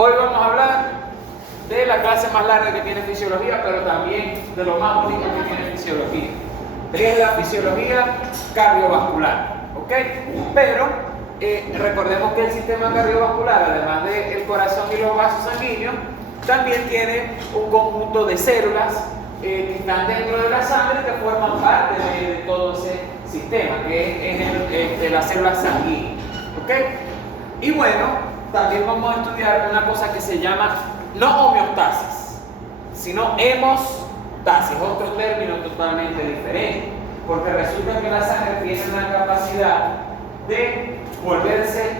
Hoy vamos a hablar de la clase más larga que tiene fisiología, pero también de lo más bonito que tiene fisiología, que es la fisiología cardiovascular, ¿ok? Pero recordemos que el sistema cardiovascular, además del corazón y los vasos sanguíneos, también tiene un conjunto de células que están dentro de la sangre, que forman parte de todo ese sistema, que es la célula sanguínea, ¿ok? Y bueno, también vamos a estudiar una cosa que se llama no homeostasis, sino hemostasis, otro término totalmente diferente, porque resulta que la sangre tiene una capacidad de volverse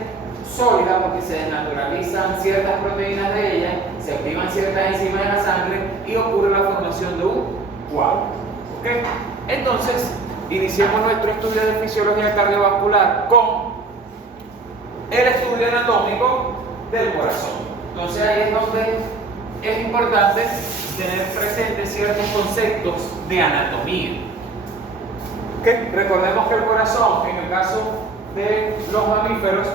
sólida porque se desnaturalizan ciertas proteínas de ella, se activan ciertas enzimas de la sangre y ocurre la formación de un coágulo. ¿Ok? Entonces, iniciemos nuestro estudio de fisiología cardiovascular con el estudio anatómico del corazón. Entonces ahí es donde es importante tener presentes ciertos conceptos de anatomía. ¿Okay? Recordemos que el corazón, en el caso de los mamíferos,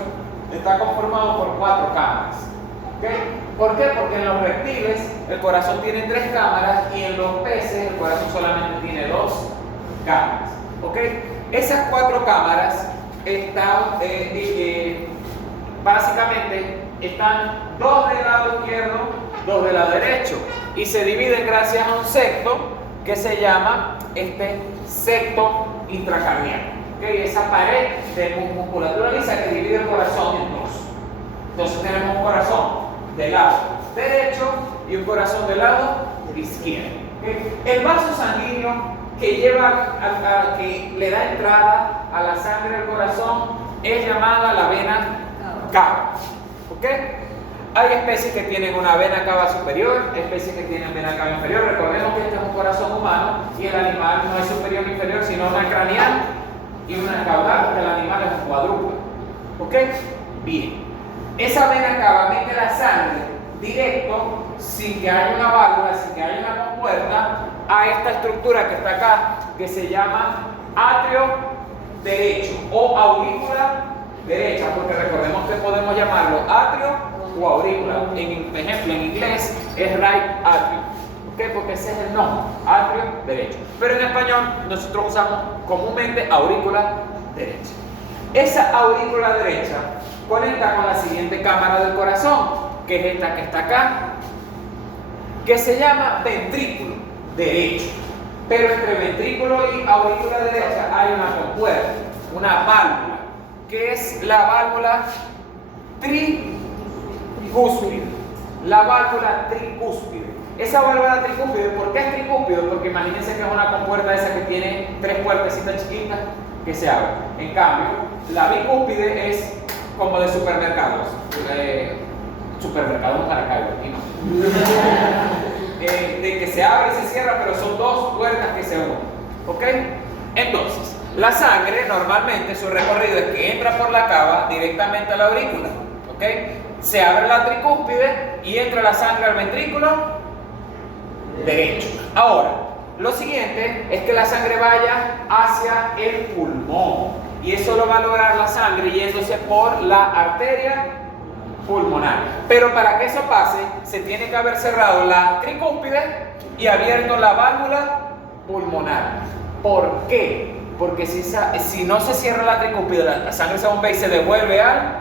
está conformado por 4 cámaras. ¿Okay? ¿Por qué? Porque en los reptiles el corazón tiene 3 cámaras y en los peces el corazón solamente tiene 2 cámaras. ¿Okay? Esas 4 cámaras están básicamente están 2 del lado izquierdo, 2 del lado derecho, y se dividen gracias a un septo que se llama septo intracardíaco. ¿Okay? Esa pared de musculatura lisa que divide el corazón en 2. Entonces tenemos un corazón del lado derecho y un corazón del lado izquierdo. ¿Okay? El vaso sanguíneo que que le da entrada a la sangre del corazón es llamada la vena cava. ¿Ok? Hay especies que tienen una vena cava superior, especies que tienen vena cava inferior. Recordemos que este es un corazón humano y el animal no es superior ni inferior, sino una craneal y una caudal, porque el animal es un cuadrúpedo. ¿Ok? Bien. Esa vena cava mete la sangre directo, sin que haya una válvula, sin que haya una compuerta, a esta estructura que está acá, que se llama atrio derecho o aurícula derecha, porque recordemos que podemos llamarlo atrio o aurícula. Por ejemplo, en inglés es right atrium, ¿okay? Porque ese es el nombre, atrio derecho. Pero en español nosotros usamos comúnmente aurícula derecha. Esa aurícula derecha conecta con la siguiente cámara del corazón, que es esta que está acá, que se llama ventrículo derecho. Pero entre ventrículo y aurícula derecha hay una compuerta, una válvula, que es la válvula tricúspide. La válvula tricúspide. Esa válvula tricúspide, ¿por qué es tricúspide? Porque imagínense que es una compuerta esa que tiene 3 puertecitas chiquitas que se abren. En cambio, la bicúspide es como de supermercados. Supermercados Maracaibo, aquí no. De que se abre y se cierra, pero son 2 puertas que se unen. ¿Ok? Entonces, la sangre normalmente su recorrido es que entra por la cava directamente a la aurícula. ¿Ok? Se abre la tricúspide y entra la sangre al ventrículo derecho. Ahora, lo siguiente es que la sangre vaya hacia el pulmón. Y eso lo va a lograr la sangre yéndose por la arteria pulmonar. Pero para que eso pase, se tiene que haber cerrado la tricúspide y abierto la válvula pulmonar. ¿Por qué? Porque si no se cierra la tricúspide, la sangre se bombea y se devuelve al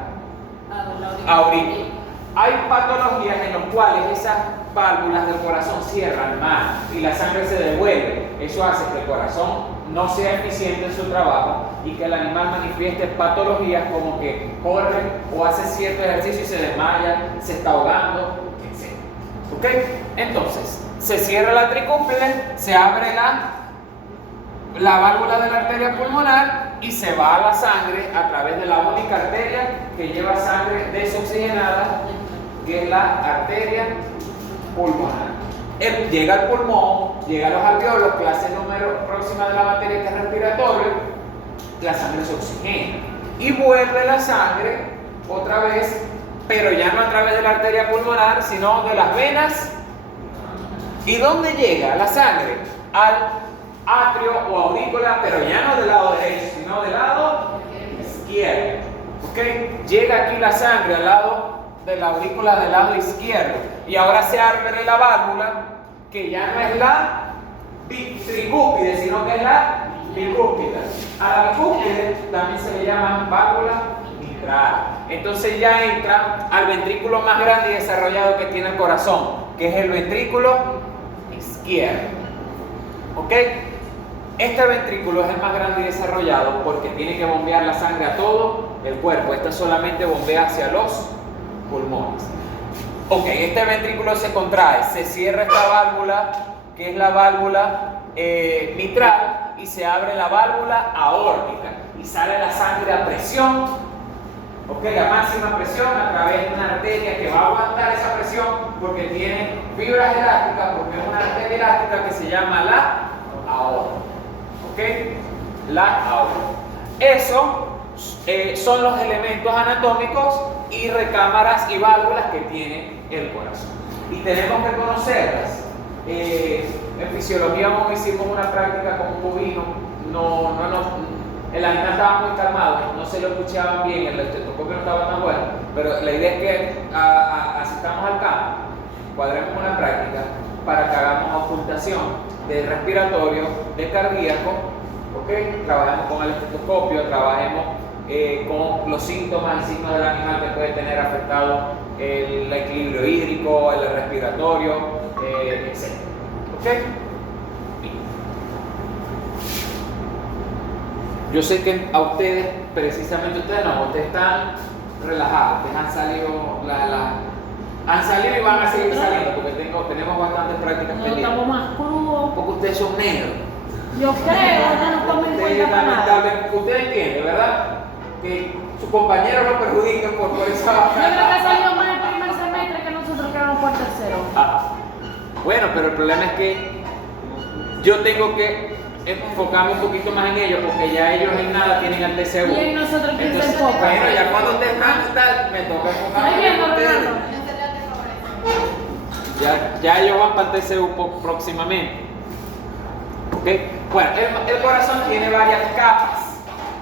aurícula. Hay patologías en las cuales esas válvulas del corazón cierran mal y la sangre se devuelve. Eso hace que el corazón no sea eficiente en su trabajo y que el animal manifieste patologías como que corre o hace cierto ejercicio y se desmaya, se está ahogando, etc. ¿Ok? Entonces, se cierra la tricúspide, se abre la válvula de la arteria pulmonar y se va a la sangre a través de la única arteria que lleva sangre desoxigenada, que es la arteria pulmonar. Llega al pulmón, llega a los alveolos, clase número próxima de la materia que es respiratorio, la sangre se oxigena y vuelve la sangre otra vez, pero ya no a través de la arteria pulmonar, sino de las venas. ¿Y dónde llega la sangre? Al atrio o aurícula, pero ya no del lado derecho, sino del lado izquierdo. ¿Ok? Llega aquí la sangre al lado de la aurícula del lado izquierdo. Y ahora se abre la válvula, que ya no es la tricúspide, sino que es la bicúspide. A la bicúspide también se le llama válvula mitral. Entonces ya entra al ventrículo más grande y desarrollado que tiene el corazón, que es el ventrículo izquierdo. ¿Ok? Este ventrículo es el más grande y desarrollado porque tiene que bombear la sangre a todo el cuerpo. Este solamente bombea hacia los pulmones. Ok, este ventrículo se contrae, se cierra esta válvula, que es la válvula mitral, y se abre la válvula aórtica y sale la sangre a presión, ok, a máxima presión a través de una arteria que va a aguantar esa presión porque tiene fibras elásticas, porque es una arteria elástica que se llama la aorta, ok, la aorta. Eso son los elementos anatómicos y recámaras y válvulas que tiene el corazón. Y tenemos que conocerlas. En fisiología hicimos una práctica con un bovino, el animal estaba muy calmado, no se lo escuchaban bien, el estetoscopio no estaba tan bueno, pero la idea es que asistamos al campo, cuadremos una práctica para que hagamos ocultación de respiratorio, de cardíaco, ¿ok? Trabajemos con el estetoscopio, trabajemos con los síntomas y signos del animal que puede tener afectado el equilibrio hídrico, el respiratorio, etc. ¿Ok? Yo sé que a ustedes, precisamente ustedes no, ustedes están relajados, ustedes han salido y van a seguir saliendo porque tenemos bastantes prácticas pendientes. Estamos más crudos. Porque ustedes son negros. Yo creo, ya no tomen cuenta para nada. Usted entiende, ¿verdad? Que sus compañeros lo perjudican por esa. Yo creo que salió más el primer semestre que nosotros que vamos por tercero. Bueno, pero el problema es que yo tengo que enfocarme un poquito más en ellos porque ya ellos en nada tienen el TCU. Y en nosotros que se Entonces, enfoca. bueno, ya cuando ustedes están tal, me toca enfocarme en ustedes. Ya ellos van para el TCU próximamente. ¿Ok? Bueno, el corazón tiene varias capas.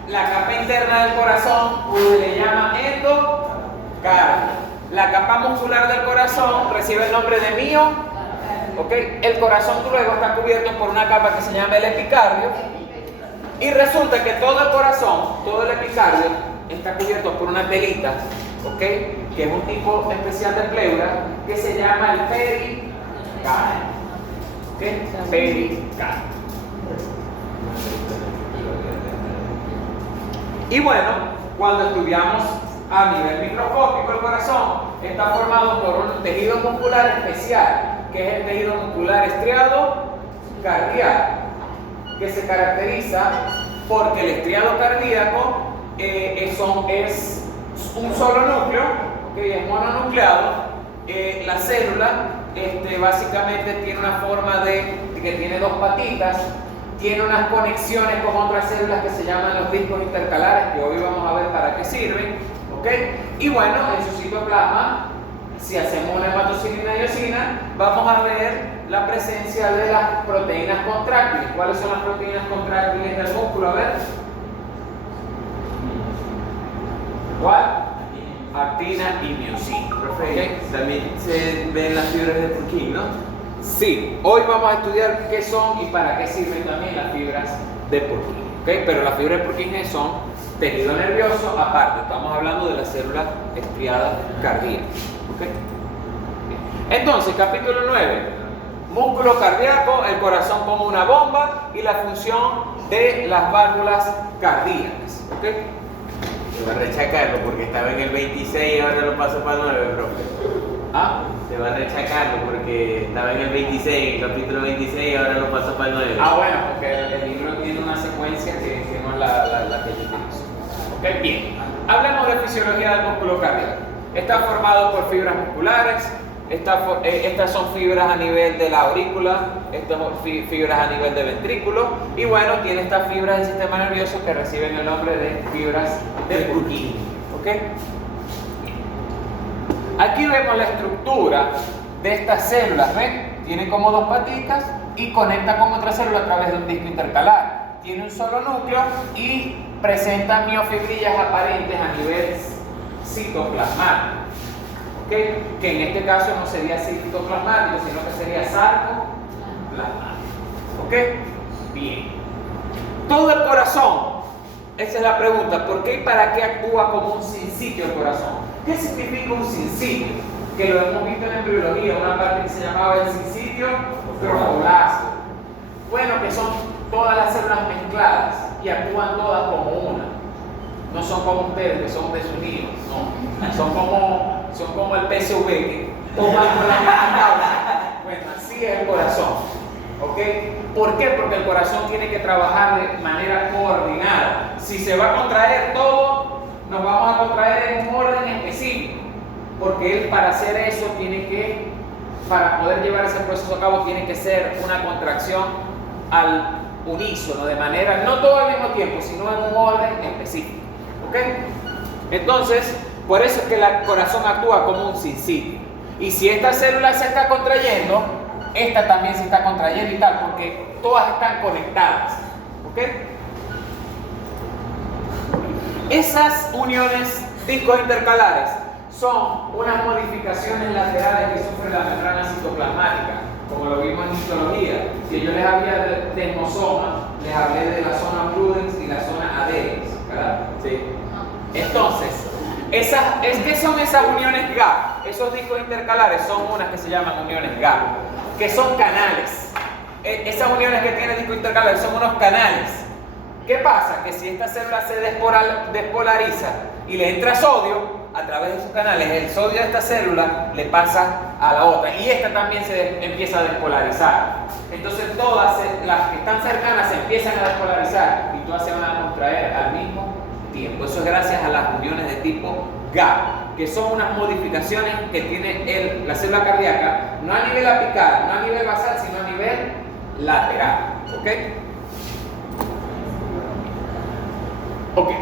La capa interna del corazón se le llama endocardio. La capa muscular del corazón recibe el nombre de miocardio. ¿Okay? El corazón luego está cubierto por una capa que se llama el epicardio. Y resulta que todo el corazón, todo el epicardio, está cubierto por una telita, ¿ok? Que es un tipo especial de pleura que se llama el pericardio. ¿Ok? Pericardio. Y bueno, cuando estudiamos a nivel microscópico el corazón, está formado por un tejido muscular especial, que es el tejido muscular estriado cardíaco, que se caracteriza porque el estriado cardíaco es un solo núcleo, que es mononucleado. La célula básicamente tiene una forma que tiene dos patitas, tiene unas conexiones con otras células que se llaman los discos intercalares, que hoy vamos a ver para qué sirven, ¿ok? Y bueno, en su citoplasma, si hacemos una hematocilina y eosina, vamos a ver la presencia de las proteínas contráctiles. ¿Cuáles son las proteínas contráctiles del músculo? A ver. ¿Cuál? Actina y miosina. Profe, ¿Okay? también se ven las fibras de Purkinje, ¿no? Sí, hoy vamos a estudiar qué son y para qué sirven también las fibras de Purkinje. ¿Okay? Pero las fibras de Purkinje son tejido nervioso aparte. Estamos hablando de la célula estriada cardíaca. ¿Okay? Entonces, capítulo 9. Músculo cardíaco, el corazón como una bomba y la función de las válvulas cardíacas. ¿Okay? Se va a rechacarlo porque estaba en el 26 y ahora lo paso para el 9, profe. ¿Ah? Se va a rechacarlo porque estaba en el 26, el capítulo 26 y ahora lo paso para el 9. Bueno, porque el libro tiene una secuencia que no es la que yo utilizo. ¿Ok? Bien. Hablemos de fisiología del músculo cardíaco. Está formado por fibras musculares. Estas son fibras a nivel de la aurícula, estas son fibras a nivel de ventrículo, y bueno, tiene estas fibras del sistema nervioso que reciben el nombre de fibras de Purkinje. ¿Ok? Aquí vemos la estructura de estas células, ¿ven? Tiene como dos patitas y conecta con otra célula a través de un disco intercalar. Tiene un solo núcleo y presenta miofibrillas aparentes a nivel citoplasmático. ¿ok? Que en este caso no sería citoplasmático, sino que sería sarcoplasmático, ¿ok? Bien. Todo el corazón, esa es la pregunta, ¿por qué y para qué actúa como un sinsitio el corazón? ¿Qué significa un sinsitio? Que lo hemos visto en embriología, una parte que se llamaba el sinsitio trofoláceo. Bueno, que son todas las células mezcladas y actúan todas como una. No son como ustedes, que son desunidos, no. Son como el PSV, que toman por la misma causa. Bueno, así es el corazón. ¿Ok? ¿Por qué? Porque el corazón tiene que trabajar de manera coordinada. Si se va a contraer todo, nos vamos a contraer en un orden específico. Porque él, para hacer eso, para poder llevar ese proceso a cabo, tiene que ser una contracción al unísono, de manera, no todo al mismo tiempo, sino en un orden específico. ¿Ok? Entonces, por eso es que el corazón actúa como un sinsitio. Y si esta célula se está contrayendo, esta también se está contrayendo y tal, porque todas están conectadas. ¿Ok? Esas uniones discos intercalares son unas modificaciones laterales que sufre la membrana citoplasmática, como lo vimos en histología. Si yo les hablé de desmosoma, les hablé de la zona prudens y la zona adherens, ¿verdad? Sí. Entonces, ¿qué son esas uniones GAP? Esos discos intercalares son unas que se llaman uniones GAP, que son canales. Esas uniones que tienen discos intercalares son unos canales. ¿Qué pasa? Que si esta célula se despolariza y le entra sodio, a través de sus canales, el sodio de esta célula le pasa a la otra y esta también se empieza a despolarizar. Entonces todas las que están cercanas se empiezan a despolarizar y todas se van a contraer al mismo tiempo. Eso es gracias a las uniones de tipo GAP, que son unas modificaciones que tiene la célula cardíaca, no a nivel apical, no a nivel basal, sino a nivel lateral. ¿Ok? Ok.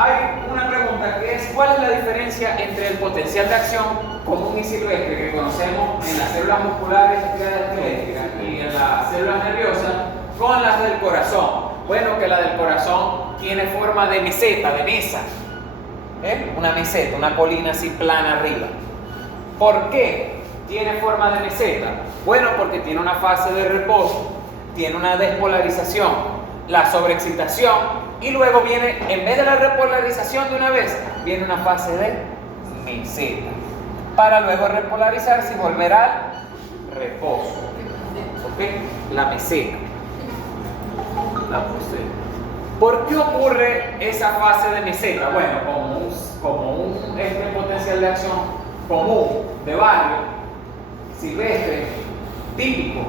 Hay una pregunta que es: ¿cuál es la diferencia entre el potencial de acción común y silvestre que conocemos en las células musculares eléctricas y en las células nerviosas con las del corazón? Bueno, que la del corazón tiene forma de meseta, de mesa. Una meseta, una colina así plana arriba. ¿Por qué tiene forma de meseta? Bueno, porque tiene una fase de reposo, tiene una despolarización, la sobreexcitación. Y luego viene, en vez de la repolarización de una vez, viene una fase de meseta, para luego repolarizarse y volver al reposo. ¿Ok? La meseta. La meseta. ¿Por qué ocurre esa fase de meseta? Bueno, como un potencial de acción común, de barrio, silvestre, típico,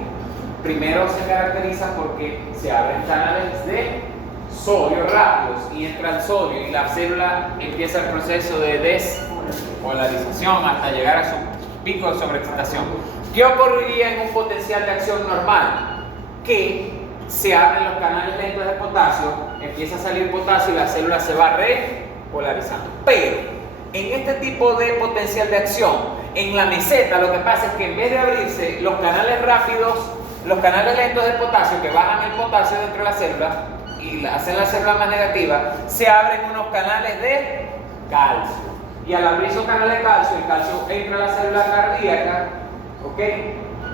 primero se caracteriza porque se abren canales de sodio rápidos y entra el sodio y la célula empieza el proceso de despolarización hasta llegar a su pico de sobreexcitación. ¿Qué ocurriría en un potencial de acción normal? Que se abren los canales lentos de potasio, empieza a salir potasio y la célula se va repolarizando. Pero en este tipo de potencial de acción, en la meseta, lo que pasa es que en vez de abrirse los canales rápidos, los canales lentos de potasio que bajan el potasio dentro de la célula y hacen la célula más negativa, se abren unos canales de calcio. Y al abrir esos canales de calcio, el calcio entra a la célula cardíaca, ¿ok?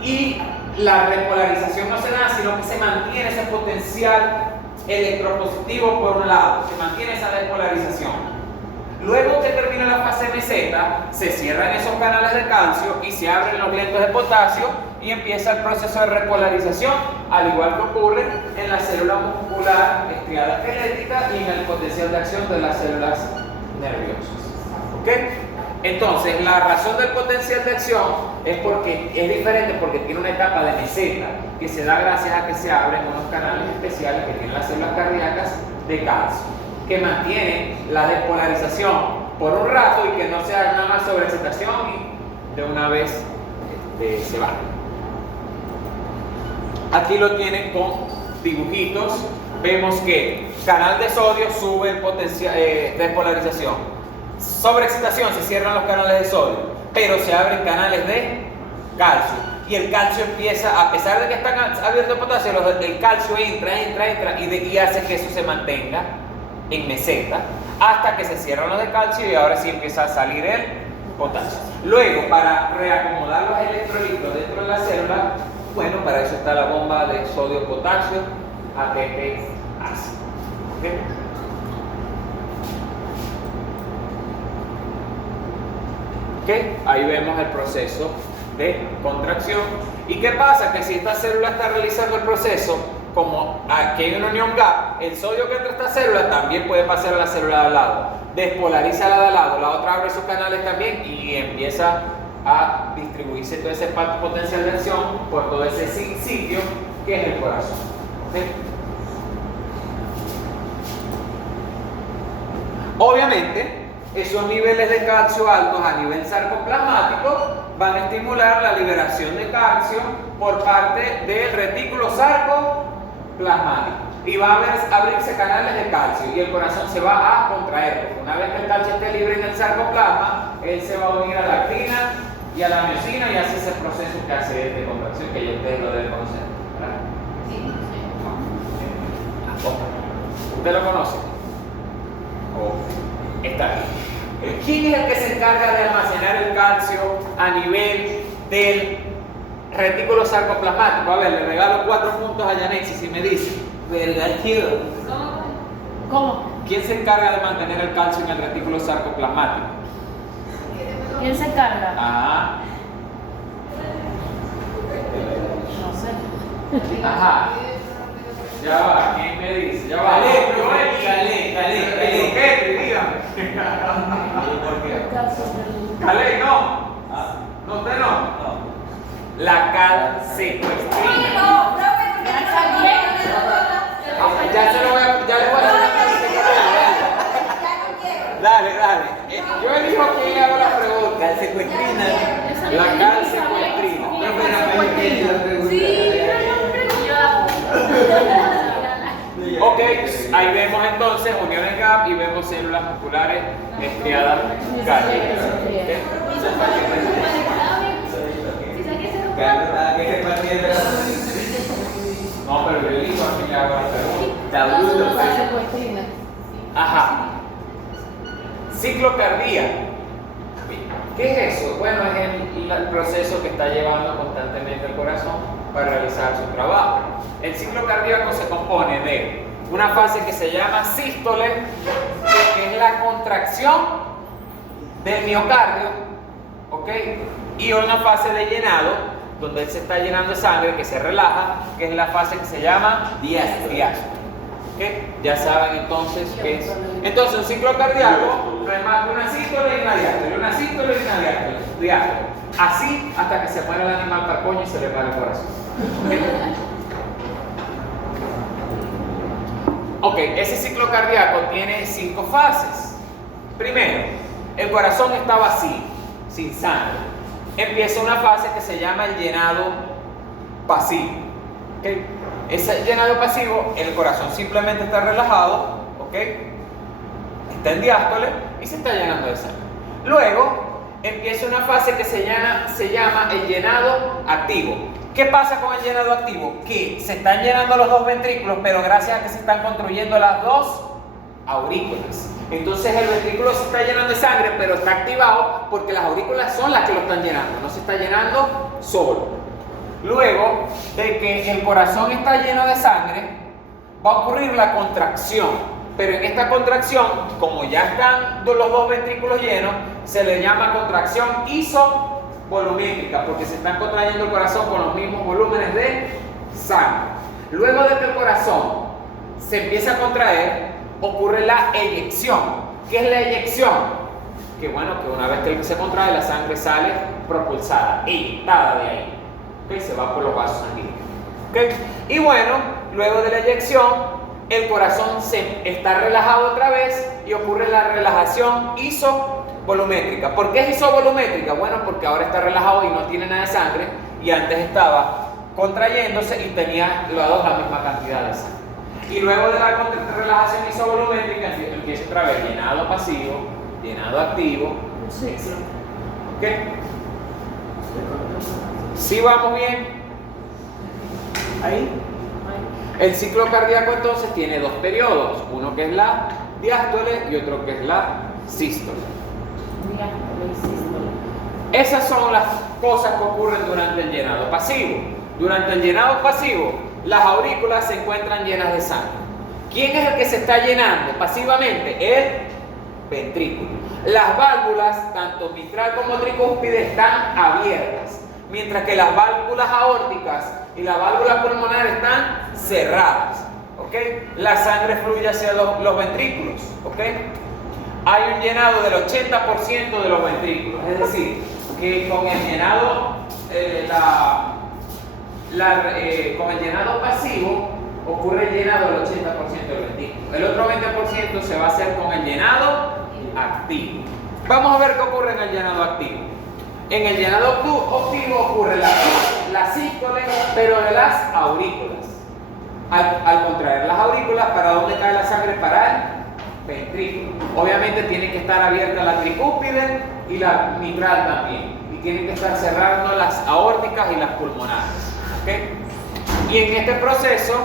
Y la repolarización no se da, sino que se mantiene ese potencial electropositivo por un lado, se mantiene esa despolarización. Luego que termina la fase meseta, se cierran esos canales de calcio y se abren los lentos de potasio y empieza el proceso de repolarización, al igual que ocurre en la célula muscular estriada esquelética y en el potencial de acción de las células nerviosas. ¿Ok? Entonces, la razón del potencial de acción es porque es diferente, porque tiene una etapa de meseta que se da gracias a que se abren unos canales especiales que tienen las células cardíacas de calcio, que mantienen la despolarización por un rato y que no se haga nada más sobreexcitación y de una vez se va. Aquí lo tienen con dibujitos. Vemos que canal de sodio sube el potencial despolarización. Sobreexcitación, se cierran los canales de sodio, pero se abren canales de calcio. Y el calcio empieza, a pesar de que están abiertos potasio, el calcio entra y hace que eso se mantenga en meseta hasta que se cierran los de calcio y ahora sí empieza a salir el potasio. Luego, para reacomodar los electrolitos dentro de la célula, bueno, para eso está la bomba de sodio-potasio, ATP ácido. ¿Ok? ¿Ok? Ahí vemos el proceso de contracción. ¿Y qué pasa? Que si esta célula está realizando el proceso, como aquí hay una unión gap, el sodio que entra a esta célula también puede pasar a la célula de al lado. Despolariza la de al lado, la otra abre sus canales también y empieza a distribuirse todo ese potencial de acción por todo ese sitio que es el corazón. ¿Ok? Obviamente, esos niveles de calcio altos a nivel sarcoplasmático van a estimular la liberación de calcio por parte del retículo sarcoplasmático y va a abrirse canales de calcio y el corazón se va a contraer, porque una vez que el calcio esté libre en el sarcoplasma, él se va a unir a la actina y a la miosina y así es el proceso que hace de contracción, que ya ustedes lo deben conocer, ¿verdad? Sí. ¿Usted lo conoce? Está bien. ¿Quién es el que se encarga de almacenar el calcio a nivel del retículo sarcoplasmático? A ver, le regalo 4 puntos a Yanesi si me dice. Verga, chido. ¿Cómo? ¿Quién se encarga de mantener el calcio en el retículo sarcoplasmático? ¿Quién se encarga? Ajá. No sé. Ajá. Ya va, ¿quién me dice? Ya va. Calé. Dígame. ¿Por qué? El caso del- Calé, no. Ah, No, usted no. no. La calsecuestrina. Ya se lo voy a, ya le voy a hacer la Dale. Yo elijo quién le hago la pregunta. Calsecuestrina. Esa La niña calsecuestrina. sabe No, quién es pero calsecuestrina. la pregunta. Sí, yo Ok, ahí vemos entonces uniones GAP y vemos células musculares estriadas gástricas. No, pero yo elijo a quién le hago la pregunta. Está bruto, pues. calsecuestrina. Ajá. Ciclo cardíaco. ¿Qué es eso? Bueno, es el proceso que está llevando constantemente el corazón para realizar su trabajo. El ciclo cardíaco se compone de una fase que se llama sístole, que es la contracción del miocardio, ¿ok? Y una fase de llenado, donde él se está llenando de sangre, que se relaja, que es la fase que se llama diástole. ¿Ok? Ya saben entonces qué es. Entonces, un ciclo cardíaco no es más que una sístole y una diástole, una sístole y una diástole. Así hasta que se muera el animal carcoño y se le para el corazón. Ok, ese ciclo cardíaco tiene 5 fases. Primero, el corazón está vacío, sin sangre. Empieza una fase que se llama el llenado pasivo. ¿Okay? Ese llenado pasivo, el corazón simplemente está relajado, ¿ok? Está en diástole y se está llenando de sangre. Luego empieza una fase que se llama el llenado activo. ¿Qué pasa con el llenado activo? Que se están llenando los 2 ventrículos, pero gracias a que se están construyendo las 2 aurículas. Entonces el ventrículo se está llenando de sangre, pero está activado porque las aurículas son las que lo están llenando, no se está llenando solo. Luego de que el corazón está lleno de sangre, va a ocurrir la contracción. Pero en esta contracción, como ya están los 2 ventrículos llenos, se le llama contracción isovolumétrica, porque se están contrayendo el corazón con los mismos volúmenes de sangre. Luego de que el corazón se empieza a contraer, ocurre la eyección. ¿Qué es la eyección? Que bueno, que una vez que se contrae, la sangre sale propulsada, eyectada de ahí. ¿Okay? Se va por los vasos sanguíneos. ¿Okay? Y bueno, luego de la eyección, el corazón está relajado otra vez y ocurre la relajación isovolumétrica. ¿Por qué es isovolumétrica? Bueno, porque ahora está relajado y no tiene nada de sangre, y antes estaba contrayéndose y tenía los dos la misma cantidad de sangre. Y luego de la relajación isovolumétrica empieza otra vez llenado pasivo, llenado activo. Sí. ¿Ok? ¿Sí vamos bien? Ahí. El ciclo cardíaco entonces tiene 2 periodos, uno que es la diástole y otro que es la sístole. Esas son las cosas que ocurren durante el llenado pasivo. Durante el llenado pasivo, las aurículas se encuentran llenas de sangre. ¿Quién es el que se está llenando pasivamente? El ventrículo. Las válvulas, tanto mitral como tricúspide, están abiertas, mientras que las válvulas aórticas y la válvula pulmonar están cerradas. ¿Ok? La sangre fluye hacia los ventrículos. ¿Ok? Hay un llenado del 80% de los ventrículos, es decir, que con el llenado, con el llenado pasivo ocurre el llenado del 80% del ventrículo. El otro 20% se va a hacer con el llenado activo. Vamos a ver qué ocurre en el llenado activo. En el llenado activo ocurre la sístole, pero de las aurículas. Al contraer las aurículas, ¿para dónde cae la sangre? Para el ventrículo. Obviamente tiene que estar abierta la tricúspide y la mitral también. Y tienen que estar cerrando las aórticas y las pulmonares. ¿Okay? Y en este proceso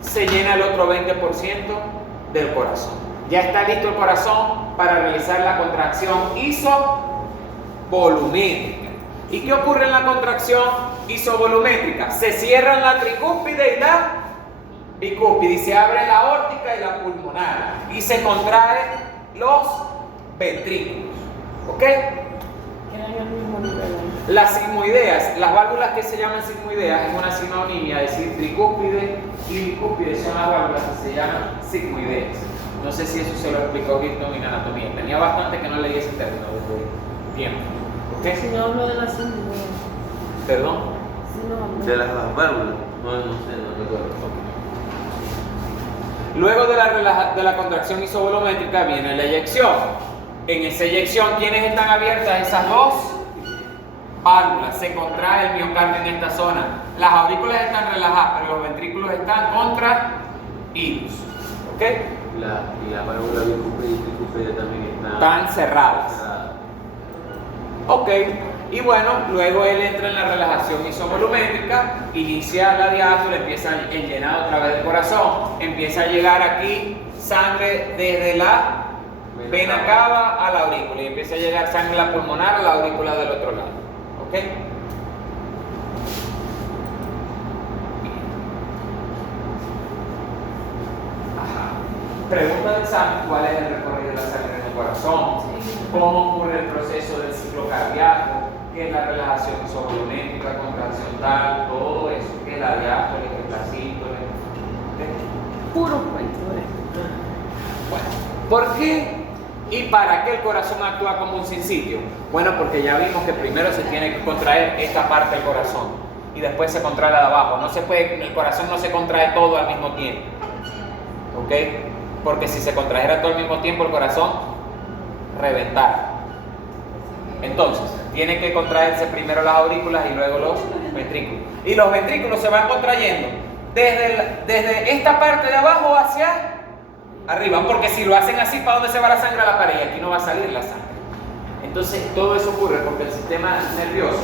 se llena el otro 20% del corazón. Ya está listo el corazón para realizar la contracción isovolumétrica. ¿Y qué ocurre en la contracción isovolumétrica? Se cierran la tricúspide y la bicúspide y se abre la aórtica y la pulmonar y se contraen los ventrículos. ¿Ok? Las sigmoideas, las válvulas que se llaman sigmoideas es una sinonimia, es decir, tricúspide y bicúspide son las válvulas que se llaman sigmoideas. No sé si eso se lo explicó Hilton en anatomía. Tenía bastante que no leí ese término desde tiempo. ¿Ok? Si no hablo de la sigmoidea. ¿Perdón? Si no hablo. De las válvulas. No sé, no recuerdo. Luego de la contracción isovolumétrica viene la eyección. En esa eyección, ¿quiénes están abiertas? Esas dos válvulas. Se contrae el miocardio en esta zona. Las aurículas están relajadas, pero los ventrículos están contraídos. ¿Ok? Y la válvula bicúspide y tricúspide también Están cerradas. Ok. Y bueno, luego él entra en la relajación isovolumétrica, inicia la diástole, empieza el llenado otra vez del corazón, empieza a llegar aquí sangre desde la vena cava a la aurícula y empieza a llegar sangre a la pulmonar a la aurícula del otro lado. ¿Ok? Ajá. Pregunta del examen: ¿cuál es el recorrido de la sangre en el corazón? ¿Cómo ocurre el proceso del ciclo cardíaco? ¿Qué es la relajación isovolumétrica, contracción tal? Todo eso. ¿Qué es la diástole? ¿Qué es la sístole? Puro cuento. Bueno, ¿por qué y para qué el corazón actúa como un sinsitio? Bueno, porque ya vimos que primero se tiene que contraer esta parte del corazón y después se contrae la de abajo. No se puede, el corazón no se contrae todo al mismo tiempo. ¿Ok? Porque si se contrajera todo al mismo tiempo, el corazón reventara. Entonces, tiene que contraerse primero las aurículas y luego los ventrículos. Y los ventrículos se van contrayendo desde esta parte de abajo hacia arriba, porque si lo hacen así, ¿para dónde se va la sangre? A la pared, y aquí no va a salir la sangre. Entonces, todo eso ocurre porque el sistema nervioso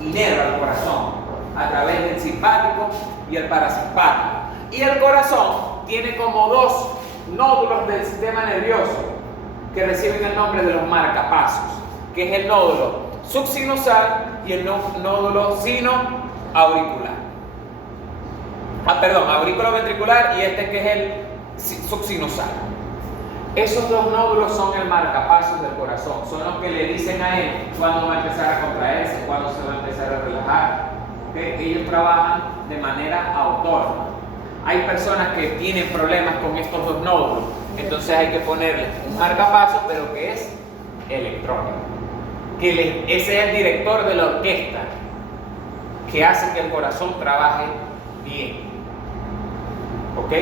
inerva el corazón a través del simpático y el parasimpático. Y el corazón tiene como dos nódulos del sistema nervioso que reciben el nombre de los marcapasos, que es el nódulo subsinusal y el nódulo sinoauricular. Auriculoventricular y este que es el subsinusal. Esos dos nódulos son el marcapasos del corazón, son los que le dicen a él cuándo va a empezar a contraerse, cuándo se va a empezar a relajar. ¿Okay? Ellos trabajan de manera autónoma. Hay personas que tienen problemas con estos dos nódulos, entonces hay que ponerle un marcapasos, pero que es electrónico. Ese es el director de la orquesta que hace que el corazón trabaje bien. ¿Ok?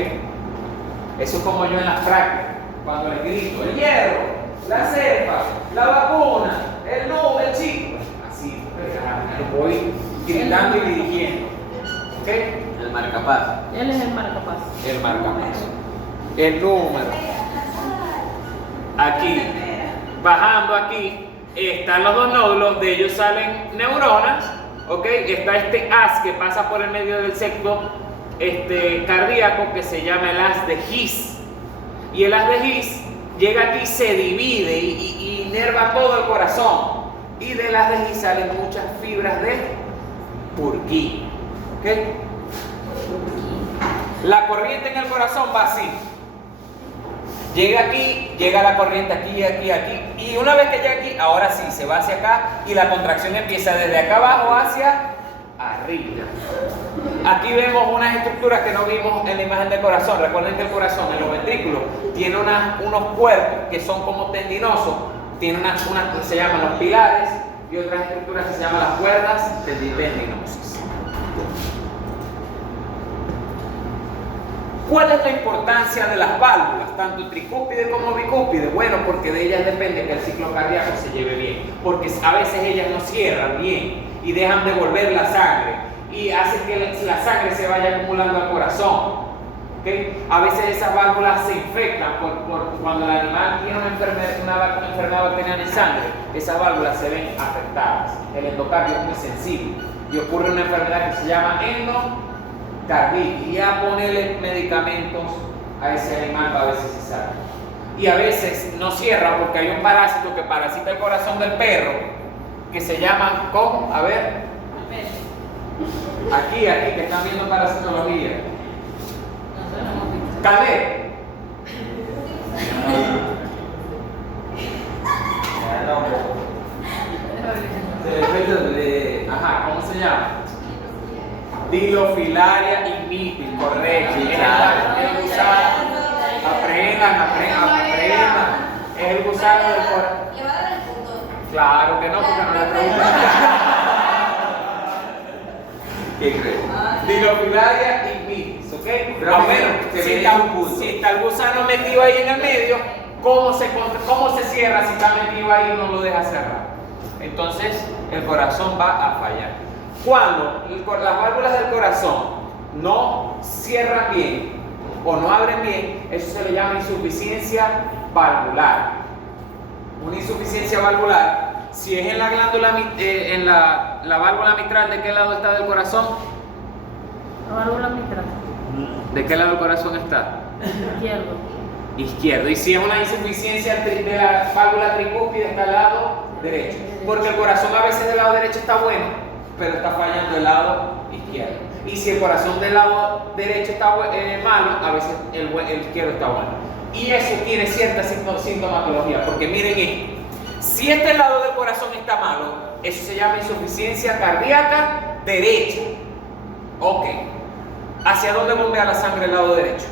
Eso es como yo en las prácticas, cuando les grito: el hierro, la cepa, la vacuna, el chico. Así, lo voy gritando y dirigiendo. ¿Ok? El marcapaso. Él es el marcapaso. El marcapaso. El número. Aquí, bajando aquí, están los dos nódulos, de ellos salen neuronas. ¿Ok? Está este haz que pasa por el medio del septo cardíaco, que se llama el haz de His. Y el haz de His llega aquí, se divide y inerva todo el corazón. y de las de allí salen muchas fibras de Purkinje. ¿Ok? La corriente en el corazón va así. Llega aquí, llega la corriente aquí, aquí, aquí. Y una vez que llega aquí, ahora sí, se va hacia acá y la contracción empieza desde acá abajo hacia arriba. Aquí vemos unas estructuras que no vimos en la imagen del corazón. Recuerden que el corazón en los ventrículos tiene unos cuerpos que son como tendinosos. Tiene unas que se llaman los pilares y otras estructuras que se llaman las cuerdas tendinosas. ¿Cuál es la importancia de las válvulas, tanto tricúpide como bicúpide? Bueno, porque de ellas depende que el ciclo cardíaco se lleve bien, porque a veces ellas no cierran bien y dejan de volver la sangre y hacen que la sangre se vaya acumulando al corazón. ¿Okay? A veces esas válvulas se infectan cuando el animal tiene una enfermedad bacteriana en sangre, esas válvulas se ven afectadas. El endocardio es muy sensible y ocurre una enfermedad que se llama endocarditis y a ponerle medicamentos a ese animal para ver si se salva. Y a veces no cierra porque hay un parásito que parasita el corazón del perro que se llama, ¿cómo? A ver. Aquí, que están viendo parasitología. Cadet. Ajá, ¿cómo se llama? Dilophilaria inmitis, correcto. Es el gusano. Aprendan. Es el gusano del corazón. ¿Le va a dar el punto? Claro que no, porque no le preguntan. ¿Qué crees? Dilophilaria inmitis, ¿ok? Pero A ver, si está el gusano metido ahí en el medio, ¿cómo se cierra si está metido ahí y no lo deja cerrar? Entonces el corazón va a fallar. Cuando las válvulas del corazón no cierran bien o no abren bien, eso se le llama insuficiencia valvular. Una insuficiencia valvular, si es en la glándula, en la válvula mitral, ¿de qué lado está del corazón? La válvula mitral. ¿De qué lado del corazón está? Izquierdo. Izquierdo. Y si es una insuficiencia de la válvula tricúpide, está al lado derecho. Porque el corazón a veces del lado derecho está bueno, pero está fallando el lado izquierdo. Y si el corazón del lado derecho está malo, a veces el izquierdo está bueno. Y eso tiene cierta sintomatología, porque miren esto. Si este lado del corazón está malo, eso se llama insuficiencia cardíaca derecha. Ok. ¿Hacia dónde bombea la sangre el lado derecho?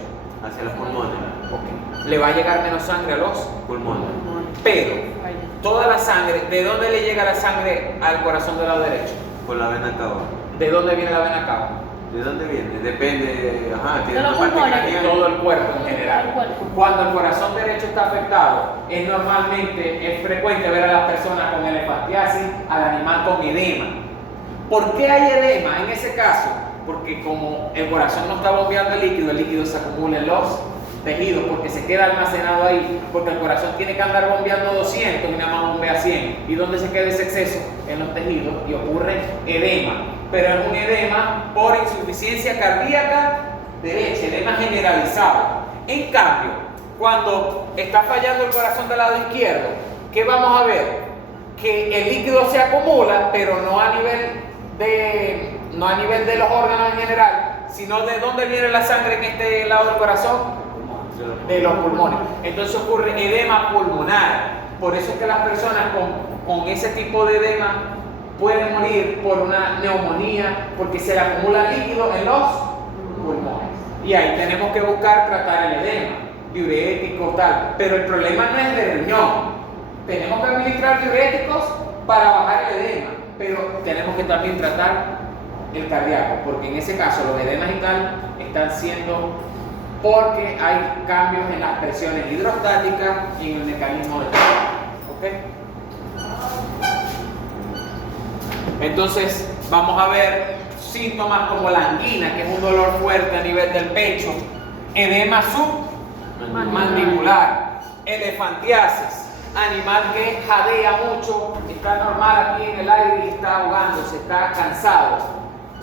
Hacia los pulmones. Ok. Le va a llegar menos sangre a los Pulmones. pero toda la sangre, ¿de dónde le llega la sangre al corazón del lado derecho? Por la vena cava. ¿De dónde viene la vena cava? ¿De dónde viene? Depende, tiene De los una parte pulmones. De craneal. todo el cuerpo en general. El cuerpo. Cuando el corazón derecho está afectado, es frecuente ver a las personas con elefantiasis, al animal con edema. ¿Por qué hay edema en ese caso? Porque como el corazón no está bombeando el líquido se acumula en los tejidos porque se queda almacenado ahí, porque el corazón tiene que andar bombeando 200 y nada más bombea 100. ¿Y dónde se queda ese exceso? En los tejidos y ocurre edema. Pero es un edema por insuficiencia cardíaca derecha, edema generalizado. En cambio, culos está fallando el corazón del lado izquierdo, ¿qué vamos a ver? Que el líquido se acumula, pero no a nivel de los órganos en general, sino de dónde viene la sangre en este lado del corazón, de los pulmones. Entonces ocurre edema pulmonar. Por eso es que las personas con ese tipo de edema pueden morir por una neumonía, porque se le acumula líquido en los pulmones. Y ahí tenemos que buscar tratar el edema, diuréticos, tal. Pero el problema no es del riñón. Tenemos que administrar diuréticos para bajar el edema, pero tenemos que también tratar el cardíaco, porque en ese caso los edemas y tal están siendo porque hay cambios en las presiones hidrostáticas y en el mecanismo de trabajo. ¿Ok? Entonces vamos a ver síntomas como la angina, que es un dolor fuerte a nivel del pecho, edema submandibular, elefantiasis, animal que jadea mucho, está normal aquí en el aire y está ahogándose, está cansado,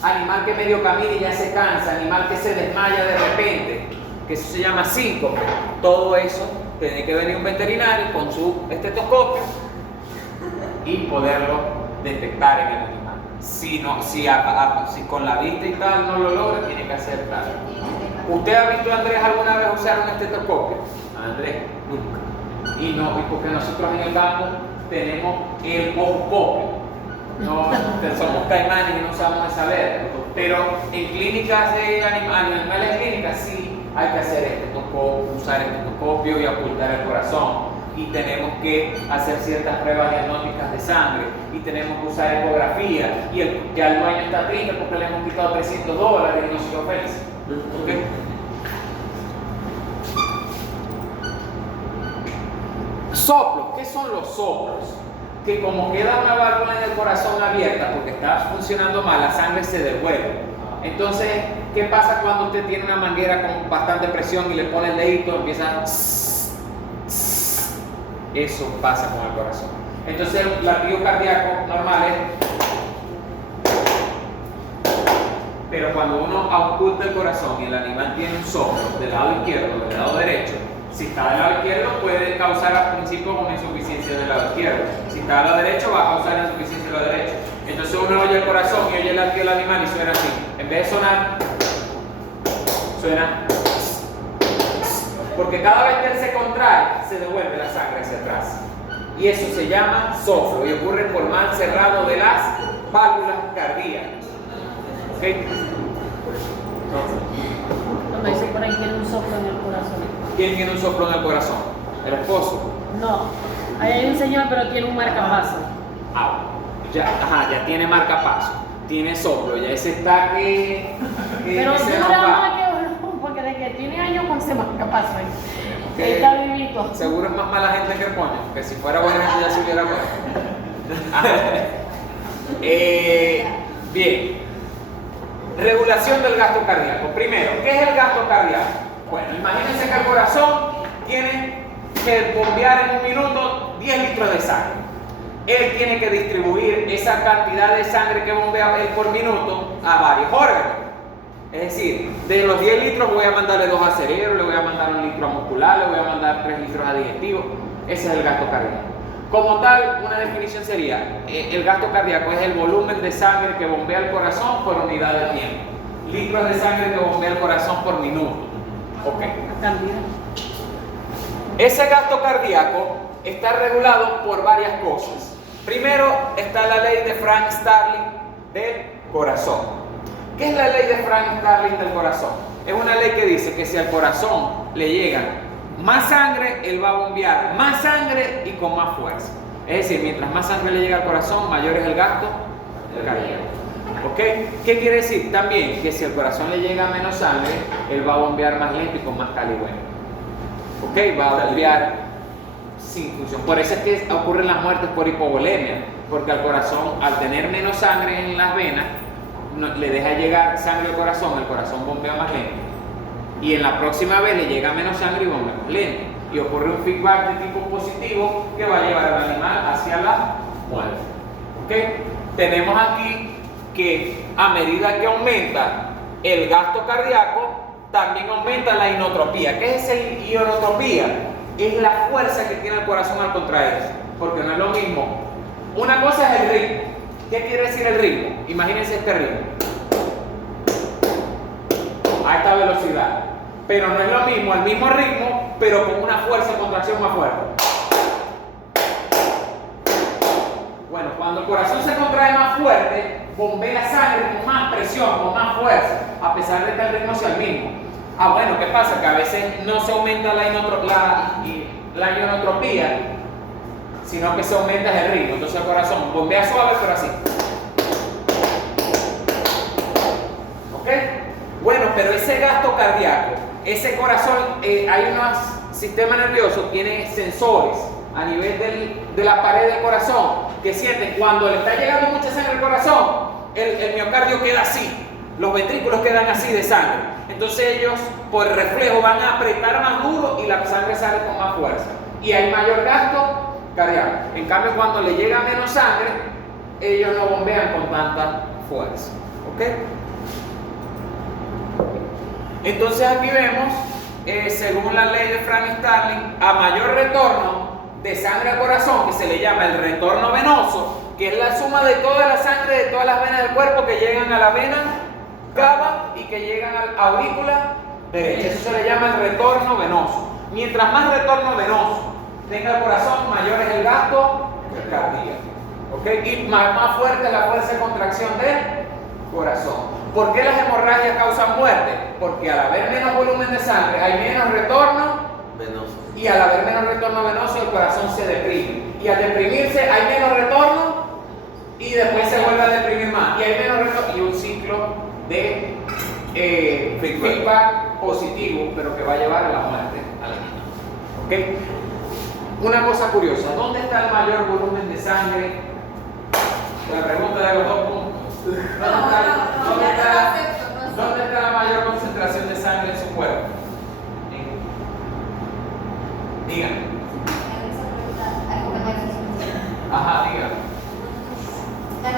animal que medio camina y ya se cansa, animal que se desmaya de repente, que eso se llama síncope. Todo eso tiene que venir un veterinario con su estetoscopio y poderlo detectar en el animal. Si con la vista y tal no lo logra, tiene que hacer tal. ¿Usted ha visto a Andrés alguna vez usar un estetoscopio? Andrés, Nunca. Y porque nosotros en el campo tenemos el ojoscopio. No, somos caimanes y no usamos esa letra. Pero en clínicas de animales clínicas sí hay que hacer usar estetoscopio y ocultar el corazón. Y tenemos que hacer ciertas pruebas diagnósticas de sangre. Y tenemos que usar ecografía. Y ya el dueño está triste porque le hemos quitado $300 y no se lo ofrece. ¿Okay? Soplos, ¿qué son los soplos? Que como queda una válvula en el corazón abierta porque está funcionando mal, la sangre se devuelve. Entonces, ¿qué pasa cuando usted tiene una manguera con bastante presión y le pone el dedito, empieza a... Eso pasa con el corazón. Entonces, el latido cardíaco normal es... Pero cuando uno oculta el corazón y el animal tiene un soplo del lado izquierdo o del lado derecho, si está del lado izquierdo puede causar al principio una insuficiencia del lado izquierdo. Si está del lado derecho va a causar insuficiencia del lado derecho. Entonces uno oye el corazón y oye el latido del animal y suena así. En vez de sonar, suena. Porque cada vez que él se contrae, se devuelve la sangre hacia atrás. Y eso se llama soplo y ocurre por mal cerrado de las válvulas cardíacas. ¿Ok? Cuando dice por ahí tiene un soplo en el corazón. ¿Quién tiene un soplo en el corazón? ¿El esposo? No, ahí hay un señor pero tiene un marcapaso. Ya tiene marcapaso, tiene soplo, ya ese está que Pero se dura nos va. más que uno, porque de que tiene años con ese marcapaso ahí. Que Ahí está vivito. Seguro es más mala gente que el coño, que si fuera buena gente ya se hubiera muerto. Bien, regulación del gasto cardíaco. Primero, ¿qué es el gasto cardíaco? Bueno, imagínense que el corazón tiene que bombear en un minuto 10 litros de sangre. Él tiene que distribuir esa cantidad de sangre que bombea él por minuto a varios órganos. Es decir, de los 10 litros voy a mandarle 2 a cerebro, le voy a mandar 1 litro a muscular, le voy a mandar 3 litros a digestivo. Ese es el gasto cardíaco. Como tal, una definición sería, el gasto cardíaco es el volumen de sangre que bombea el corazón por unidad de tiempo. Litros de sangre que bombea el corazón por minuto. Ok. Ese gasto cardíaco está regulado por varias cosas. Primero está la ley de Frank Starling del corazón. ¿Qué es la ley de Frank Starling del corazón? Es una ley que dice que si al corazón le llega más sangre, él va a bombear más sangre y con más fuerza. Es decir, mientras más sangre le llega al corazón, mayor es el gasto cardíaco. ¿Ok? ¿Qué quiere decir? También que si al corazón le llega menos sangre, él va a bombear más lento y con más caligüeno. ¿Ok? Va a bombear sin función. Por eso es que ocurren las muertes por hipovolemia, porque al corazón, al tener menos sangre en las venas, le deja llegar sangre al corazón, el corazón bombea más lento. Y en la próxima vez le llega menos sangre y bombea más lento. Y ocurre un feedback de tipo positivo que va a llevar al animal hacia la muerte. ¿Ok? Tenemos aquí que a medida que aumenta el gasto cardíaco, también aumenta la inotropía. ¿Qué es esa inotropía? Es la fuerza que tiene el corazón al contraerse, porque no es lo mismo. Una cosa es el ritmo. ¿Qué quiere decir el ritmo? Imagínense este ritmo a esta velocidad, pero no es lo mismo el mismo ritmo, pero con una fuerza de contracción más fuerte. Bueno, cuando el corazón se contrae más fuerte, bombea sangre con más presión, con más fuerza, a pesar de que el ritmo sea el mismo. Bueno, ¿qué pasa? Que a veces no se aumenta la inotropía, sino que se aumenta el ritmo. Entonces el corazón bombea suave, pero así. ¿Ok? Bueno, pero ese gasto cardíaco, ese corazón, hay unos sistemas nerviosos, tiene sensores a nivel de la pared del corazón que sienten cuando le está llegando mucha sangre al corazón, el miocardio queda así, los ventrículos quedan así de sangre. Entonces ellos, por reflejo, van a apretar más duro y la sangre sale con más fuerza. Y hay mayor gasto cardíaco. En cambio, cuando le llega menos sangre, ellos no bombean con tanta fuerza. ¿Ok? Entonces aquí vemos, según la ley de Frank Starling, a mayor retorno de sangre al corazón, que se le llama el retorno venoso, que es la suma de toda la sangre de todas las venas del cuerpo que llegan a la vena cava y que llegan a la aurícula derecha. Eso se le llama el retorno venoso. Mientras más retorno venoso tenga el corazón, mayor es el gasto cardíaco. ¿Ok? Y más fuerte es la fuerza de contracción del corazón. ¿Por qué las hemorragias causan muerte? Porque al haber menos volumen de sangre hay menos retorno Venoso. y al haber menos retorno venoso el corazón se deprime. Y al deprimirse hay menos retorno y después se vuelve a deprimir más. Y hay menos retorno y un ciclo de feedback positivo, pero que va a llevar a la muerte a la vida. ¿Ok? Una cosa curiosa, ¿dónde está el mayor volumen de sangre? La pregunta de los dos puntos. ¿Dónde está la mayor concentración de sangre en su cuerpo? Díganme. Ajá, díganme.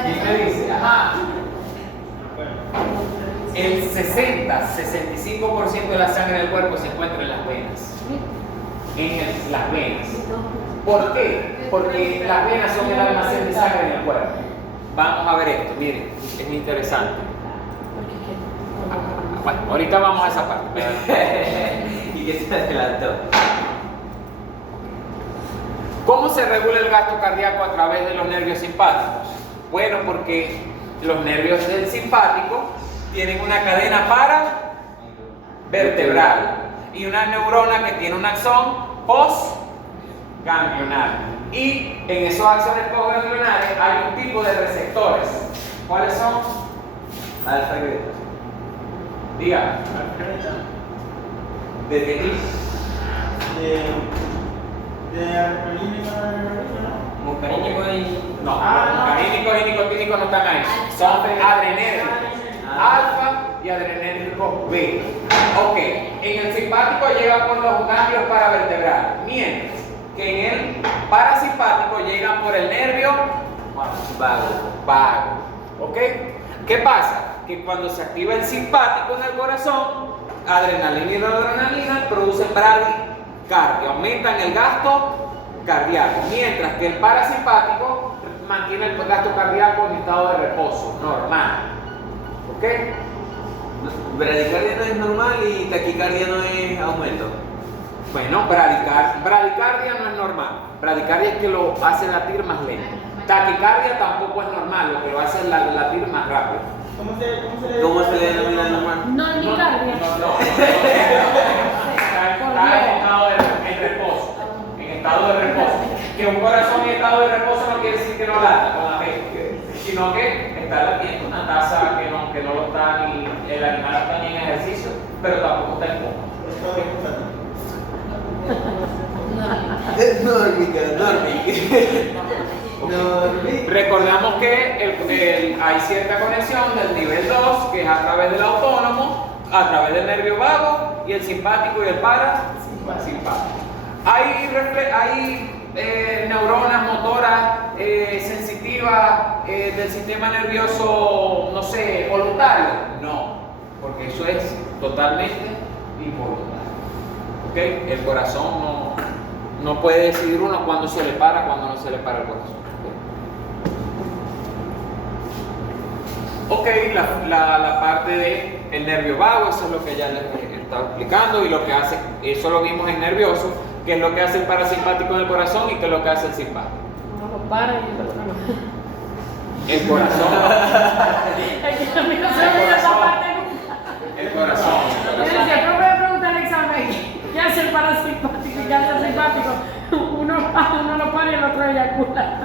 ¿Quién me dice? Ajá. El 65% de la sangre del cuerpo se encuentra en las venas. En las venas. ¿Por qué? Porque las venas son el almacén de sangre en el cuerpo. Vamos a ver esto, miren, es interesante. Bueno, ahorita vamos a esa parte. ¿Y qué se adelantó? ¿Cómo se regula el gasto cardíaco a través de los nervios simpáticos? Bueno, porque los nervios del simpático tienen una cadena vertebral y una neurona que tiene un axón postganglionar. Y en esos axones postganglionares hay un tipo de receptores. ¿Cuáles son? Alfa y beta. Diga. ¿De qué tipo? De adrenalina. Muscarínico y. No, muscarínicos y nicotínicos no están ahí. Son adrenérgicos. Alfa y adrenérgico beta. Ok, en el simpático llega por los ganglios paravertebrales, mientras que en el parasimpático llegan por el nervio vago. ¿Ok? ¿Qué pasa? Que cuando se activa el simpático en el corazón, adrenalina y noradrenalina producen bradicardia, aumentan el gasto cardíaco, mientras que el parasimpático mantiene el gasto cardíaco en estado de reposo, normal. ¿Ok? Bradicardia no es normal y taquicardia no es aumento. Bueno, bradicardia no es normal. Bradicardia es que lo hace latir más lento. Taquicardia tampoco es normal, lo que lo hace es latir más rápido. ¿Cómo se le denomina normal? Normicardia. No. Está en estado de reposo. En estado de reposo. Que un corazón en estado de reposo no quiere decir que no lata con la mente, sino que está latiendo una tasa que no lo está ni el animal está ni en ejercicio, pero tampoco está en coma. Recordamos que hay cierta conexión del nivel 2, que es a través del autónomo, a través del nervio vago y el simpático y el parasimpático. Hay neuronas motoras sensitivas del sistema nervioso, no sé, voluntario. No, porque eso es totalmente involuntario. ¿Okay? El corazón no puede decidir uno cuándo se le para, cuándo no se le para el corazón. Ok, la parte del nervio vago, eso es lo que ya les estaba explicando y lo que hace, eso lo vimos en nervioso, que es lo que hace el parasimpático en el corazón y que es lo que hace el simpático. No lo para y el otro no. El corazón. Es que a mí no se me da esa parte nunca. El corazón. Yo decía, ¿cómo voy a preguntar el examen? ¿Qué hace el parasimpático y qué hace el simpático? Uno lo para y el otro eyacula.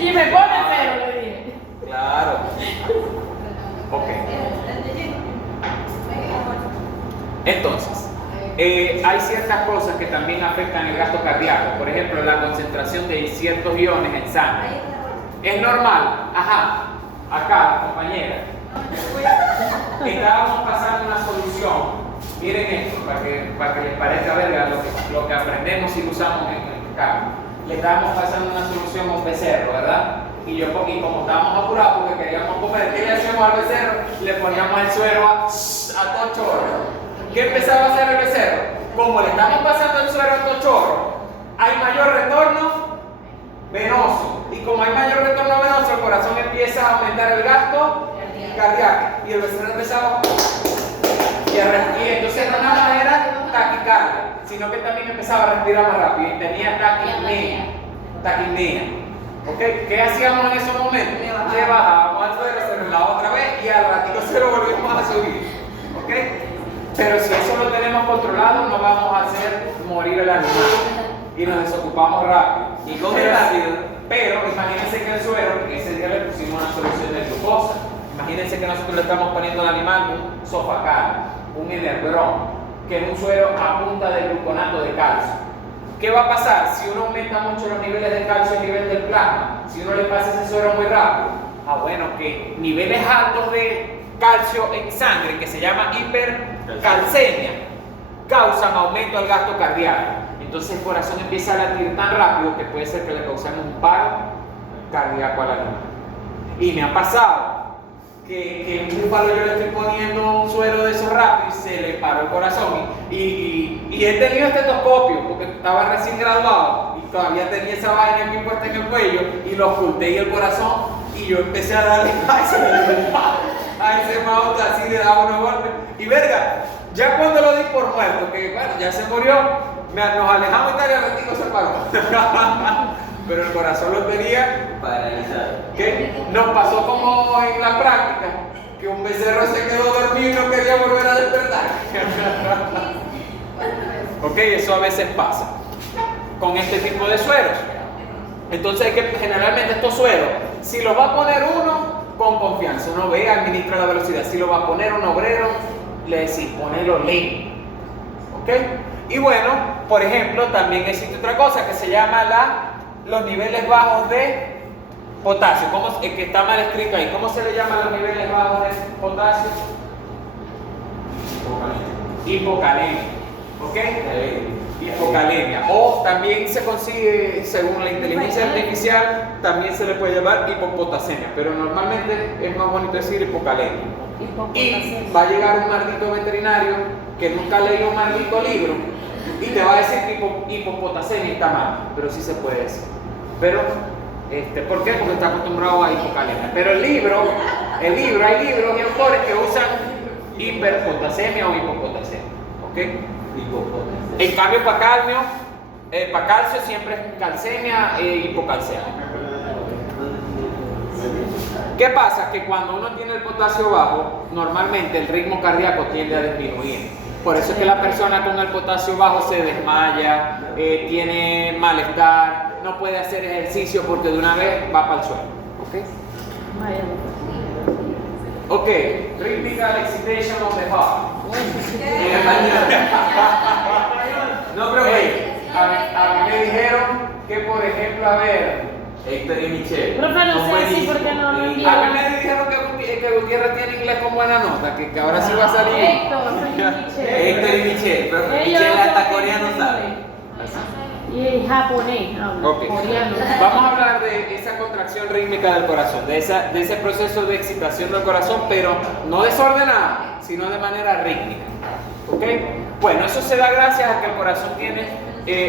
Y me pone cero, le dije. Claro. Ok. Entonces, hay ciertas cosas que también afectan el gasto cardíaco. Por ejemplo, la concentración de ciertos iones en sangre. Es normal. Ajá. Acá, compañera. Estábamos pasando una solución. Miren esto, para que les parezca verga lo que aprendemos y lo usamos en el carro. Le estábamos pasando una solución a un becerro, ¿verdad? Y como estábamos apurados porque queríamos comer, ¿qué le hacíamos al becerro? Le poníamos el suero a todo chorro. ¿Qué empezaba a hacer el becerro? Como le estamos pasando el suero a todo chorro, hay mayor retorno venoso. Y como hay mayor retorno venoso, el corazón empieza a aumentar el gasto cardíaco. Y el becerro empezaba y entonces no nada más era taquicardia, sino que también empezaba a respirar más rápido y tenía taquipnea. ¿Ok? ¿Qué hacíamos en esos momentos? Le bajábamos al suelo, se relajaba otra vez y al ratito se lo volvíamos a subir. ¿Ok? Pero si eso lo tenemos controlado, no vamos a hacer morir el animal y nos desocupamos rápido. Y come rápido. Pero imagínense que el suero, ese día le pusimos una solución de glucosa. Imagínense que nosotros le estamos poniendo al animal un sofacal, un enerbrón, que es un suero a punta de gluconato de calcio. ¿Qué va a pasar si uno aumenta mucho los niveles de calcio a nivel del plasma? Si uno le pasa ese suero muy rápido. Bueno, que niveles altos de calcio en sangre, que se llama hipercalcemia, causan aumento al gasto cardíaco. Entonces el corazón empieza a latir tan rápido que puede ser que le causemos un paro cardíaco al animal. Y me ha pasado que un búfalo yo le estoy poniendo un suero de esos rápido y se le paró el corazón. Y he tenido estetoscopio porque estaba recién graduado y todavía tenía esa vaina aquí puesta en el cuello y lo oculté y el corazón y yo empecé a darle a ese mouse así, le daba unos golpes. Y verga, ya cuando lo di por muerto, que bueno, ya se murió, nos alejamos y tal y al ratito se paró. Pero el corazón lo tenía Paralizado. ¿Qué? Nos pasó como en la práctica, que un becerro se quedó dormido y no quería volver a despertar. Ok, eso a veces pasa con este tipo de sueros. Entonces generalmente estos sueros, si los va a poner uno, con confianza, uno ve, administra la velocidad. Si lo va a poner un obrero, le decís, ponelo lento. Ok, y bueno, por ejemplo, también existe otra cosa que se llama los niveles bajos de potasio, que está mal escrito ahí. ¿Cómo se le llama los niveles bajos de potasio? Hipocalemia. ¿Ok? Hipocalemia. O también se consigue, según la inteligencia artificial, también se le puede llamar hipopotasemia, pero normalmente es más bonito decir hipocalemia. Y va a llegar un maldito veterinario que nunca ha leído un maldito libro y te va a decir que hipopotasemia está mal, pero sí se puede decir. Pero, ¿por qué? Porque está acostumbrado a hipocalemia. Pero hay libros y autores que usan hiperpotasemia o hipopotasemia. ¿Ok? En cambio, para calcio siempre es calcemia e hipocalcemia. ¿Qué pasa? Que cuando uno tiene el potasio bajo, normalmente el ritmo cardíaco tiende a disminuir. Por eso es que la persona con el potasio bajo se desmaya, tiene malestar, no puede hacer ejercicio porque de una vez va para el suelo. ¿Ok? Ok, rhythmical excitation of the heart. No, pero a mí me dijeron que, por ejemplo, a ver, Héctor y Michelle. Profe, no sé así porque no lo envió. a mí me dijeron que Gutiérrez tiene inglés con buena nota, que ahora sí va a salir. Héctor y Michelle, pero Michelle hasta coreano sabe. Y japonés, Ok. coreano. Vamos a hablar de esa contracción rítmica del corazón, de ese proceso de excitación del corazón, pero no desordenada, sino de manera rítmica. ¿Ok? Bueno, eso se da gracias a que el corazón tiene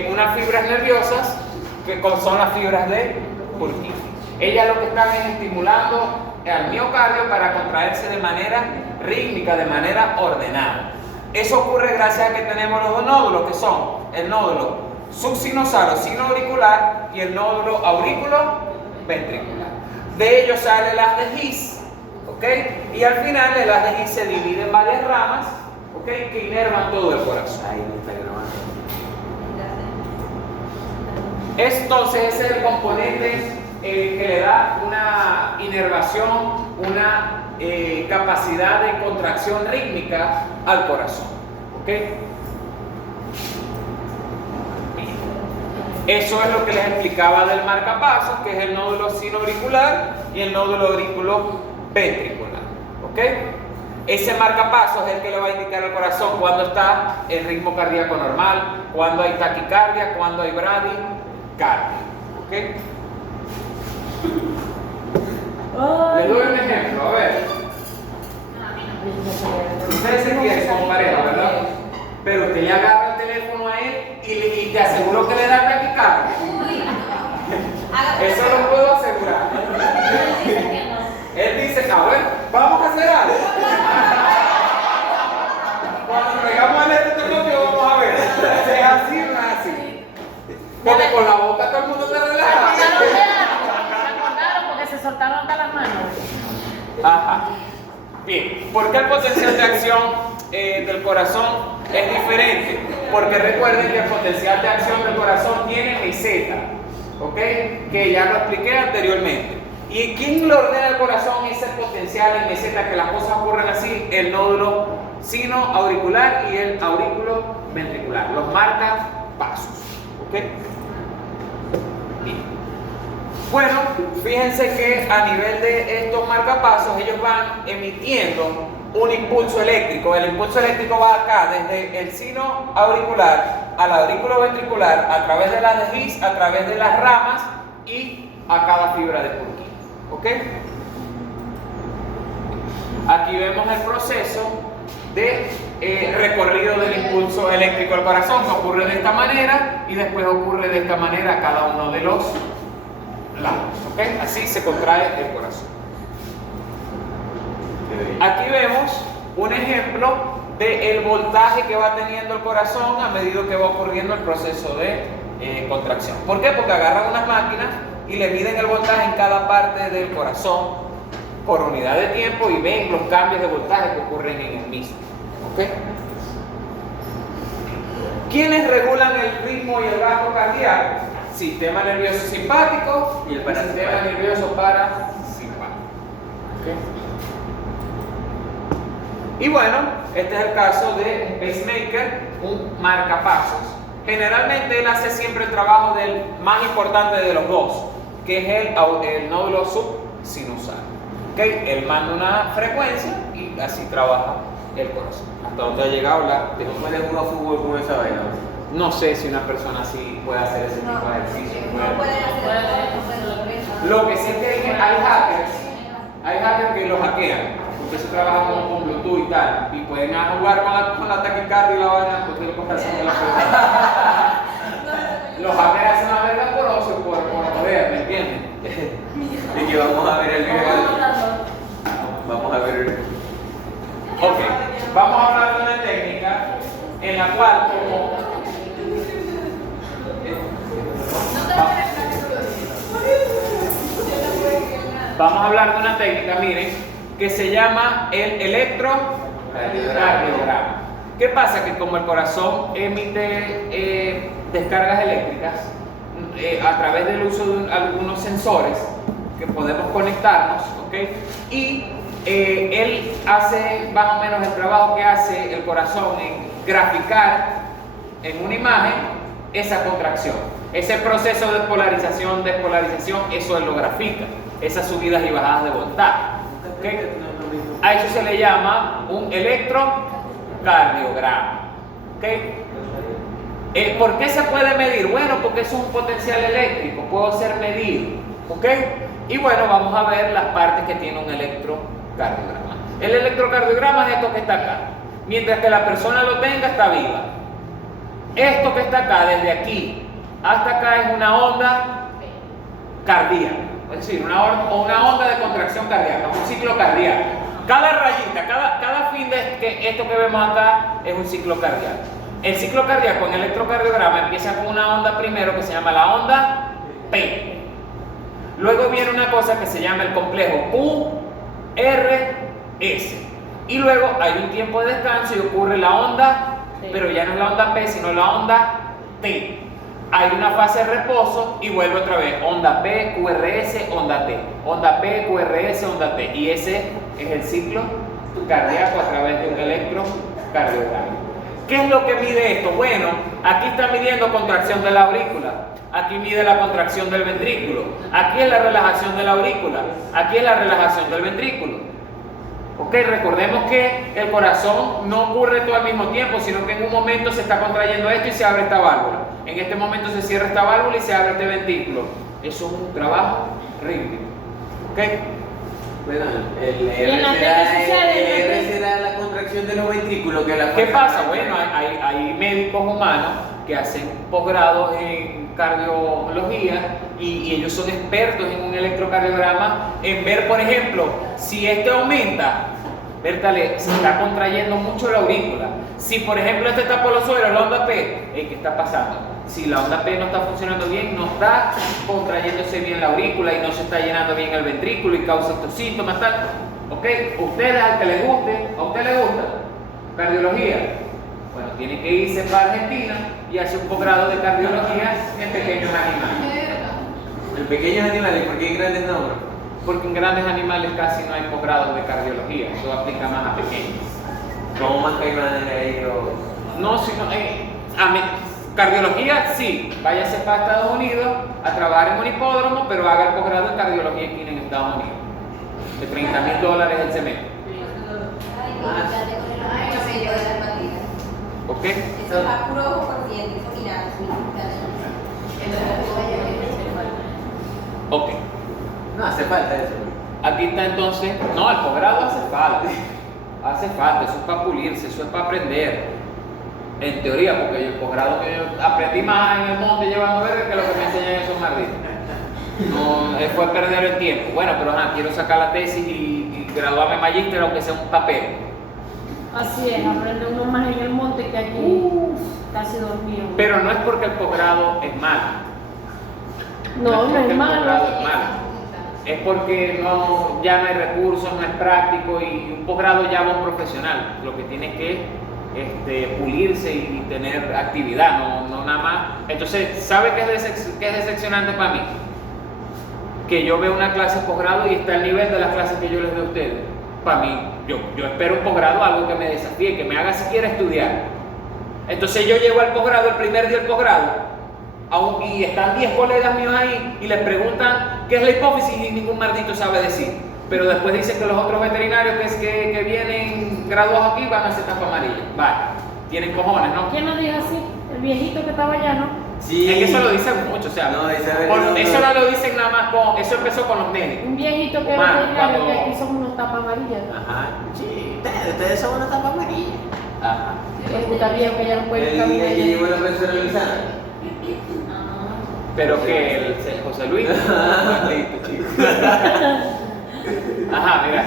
unas fibras nerviosas, que son las fibras de Purkinje. Ellas lo que están es estimulando al miocardio para contraerse de manera rítmica, de manera ordenada. Eso ocurre gracias a que tenemos los dos nódulos, que son el nódulo subsinosal o sinoauricular y el nódulo aurículo-ventricular. De ellos sale el haz de His, ¿ok? Y al final el haz de His se divide en varias ramas, ¿ok? Que inervan todo el corazón. Ahí me está grabando. Entonces ese es el componente que le da una inervación, una capacidad de contracción rítmica al corazón, ¿ok? Eso es lo que les explicaba del marcapasos, que es el nódulo sinoauricular y el nódulo aurículo-ventricular. ¿Ok? Ese marcapasos es el que le va a indicar al corazón cuando está el ritmo cardíaco normal, cuando hay taquicardia, cuando hay bradicardia. ¿Ok? Les doy un ejemplo, a ver. Ustedes se quieren con pareja, ¿verdad? Pero usted le agarra el teléfono a él y te aseguro que le da taquicardia. levanta las manos. Ajá. Bien, ¿por qué el potencial de acción del corazón es diferente? Porque recuerden que el potencial de acción del corazón tiene meseta, ¿ok? Que ya lo expliqué anteriormente. ¿Y quién le ordena al corazón ese potencial en meseta que las cosas ocurren así? El nódulo sino-auricular y el aurículo ventricular. Los marcapasos, ¿ok? Bien. Bueno, fíjense que a nivel de estos marcapasos ellos van emitiendo un impulso eléctrico. El impulso eléctrico va acá, desde el sino auricular al aurículo ventricular, a través de la desliz, a través de las ramas y a cada fibra de Purkinje. ¿Ok? Aquí vemos el proceso de recorrido del impulso eléctrico al corazón, que ocurre de esta manera y después ocurre de esta manera a cada uno de los lados. ¿Ok? Así se contrae el corazón. Aquí vemos un ejemplo del voltaje que va teniendo el corazón a medida que va ocurriendo el proceso de contracción. ¿Por qué? Porque agarran unas máquinas y le miden el voltaje en cada parte del corazón por unidad de tiempo y ven los cambios de voltaje que ocurren en el mismo. ¿Ok? ¿Quiénes regulan el ritmo y el gasto cardíaco? Sistema nervioso simpático y el sistema parasimpático. nervioso parasimpático. ¿Ok? Y bueno, este es el caso de pacemaker, un marcapasos. Generalmente él hace siempre el trabajo del más importante de los dos, que es el nódulo subsinusal. ¿Okay? Él manda una frecuencia y así trabaja el corazón. Hasta donde ha llegado a hablar de ¿No puedes jugar fútbol con esa vaina? no sé si una persona así puede hacer ese tipo de ejercicio. No pueden hacer Lo que sí es que hay hackers que los hackean. Porque se trabaja con Bluetooth y tal. Y pueden jugar con la taquicardia y la vaina porque el corazón de la persona. Los hackers hacen la verga por ocio, por joder, ¿me entienden? Y que vamos a ver el video. Vamos a ver. Ok, vamos a hablar de una técnica en la cual como vamos a hablar de una técnica, miren, que se llama el electrocardiograma. ¿Qué pasa? Que como el corazón emite descargas eléctricas a través del uso de algunos sensores que podemos conectarnos, ¿ok? Y él hace más o menos el trabajo que hace el corazón en graficar en una imagen esa contracción. Ese proceso de polarización, despolarización, eso él lo grafica. Esas subidas y bajadas de voltaje. ¿Okay? A eso se le llama un electrocardiograma. ¿Okay? ¿Por qué se puede medir? Bueno, porque es un potencial eléctrico, puede ser medido. ¿Okay? Y bueno, vamos a ver las partes que tiene un electrocardiograma. El electrocardiograma es esto que está acá. Mientras que la persona lo tenga, está viva. Esto que está acá, desde aquí hasta acá, es una onda cardíaca. Es decir, una onda de contracción cardíaca, un ciclo cardíaco. Cada rayita, cada fin de esto que vemos acá es un ciclo cardíaco. El ciclo cardíaco en electrocardiograma empieza con una onda primero que se llama la onda P. Luego viene una cosa que se llama el complejo QRS. Y luego hay un tiempo de descanso y ocurre la onda, pero ya no es la onda P, sino la onda T. Hay una fase de reposo y vuelve otra vez, onda P, QRS, onda T. Onda P, QRS, onda T. Y ese es el ciclo cardíaco a través de un electrocardiograma. ¿Qué es lo que mide esto? Bueno, aquí está midiendo contracción de la aurícula. Aquí mide la contracción del ventrículo. Aquí es la relajación de la aurícula. Aquí es la relajación del ventrículo. Ok, recordemos que el corazón no ocurre todo al mismo tiempo, sino que en un momento se está contrayendo esto y se abre esta válvula. En este momento se cierra esta válvula y se abre este ventrículo. Eso es un trabajo rítmico. ¿Ok? Bueno, el en la R tele sucede, será, R será la contracción de los ventrículos. Que la ¿Qué pasa? Bueno, hay médicos humanos que hacen posgrados en cardiología y ellos son expertos en un electrocardiograma, en ver, por ejemplo, si este aumenta, Bertale, se está contrayendo mucho la aurícula. Si, por ejemplo, este está por los suelos, la onda P, ¿qué está pasando? si la onda P no está funcionando bien, no está contrayéndose bien la aurícula y no se está llenando bien el ventrículo y causa estos síntomas, tal. ¿Ok? Ustedes al que les guste, ¿a usted le gusta? Cardiología. Bueno, tiene que irse para Argentina y hacer un posgrado de cardiología en pequeños animales. En pequeños animales, ¿por qué grandes nombres? Porque en grandes animales casi no hay posgrados de cardiología, eso aplica más a pequeños. ¿Cómo más que grandes ahí o...? No, sino cardiología sí, váyase para Estados Unidos a trabajar en un hipódromo, pero haga el posgrado en cardiología aquí en Estados Unidos. De $30,000 el semestre. Ay, no sé yo de las patitas. ¿Ok? Eso es a puro ojo consciente, eso mira, Ok. No, hace falta eso. Aquí está entonces, no, el posgrado hace falta. Hace falta, eso es para pulirse, eso es para aprender. En teoría, porque el posgrado que yo aprendí más en el monte llevando verga que lo que me enseñan esos malditos. No, fue perder el tiempo. Bueno, pero quiero sacar la tesis y graduarme magíster aunque sea un papel. Así es, aprende uno más en el monte que aquí casi dormido. Pero no es porque el posgrado es malo. No porque es el malo. posgrado es malo. Es porque ya no hay recursos, no es práctico y un posgrado ya va un profesional. Lo que tiene que pulirse y tener actividad, no nada más. Entonces, ¿sabe qué es decepcionante para mí? Que yo veo una clase posgrado y está al nivel de las clases que yo les doy a ustedes. Para mí, yo espero un posgrado, algo que me desafíe, que me haga siquiera estudiar. Entonces yo llego al posgrado, el primer día del posgrado, y están 10 colegas míos ahí y les preguntan qué es la hipófisis y ningún maldito sabe decir. Pero después dicen que los otros veterinarios que vienen graduados aquí van a hacer tapa amarilla. Vale, tienen cojones, ¿no? ¿Quién lo dijo así? El viejito que estaba allá, ¿no? Sí. Es que eso lo dicen mucho, o sea, No, eso no lo dicen nada más eso empezó con los médicos. Un viejito que Humano, veterinario que cuando- aquí son unos tapas amarillas. Ajá. Sí, ustedes son una tapa amarilla. Ajá. Les gusta bien que ya no pueden El caminar. que llevó la profesora Luisana. Pero que el José Luis. Maldito, chico. Ajá, mira.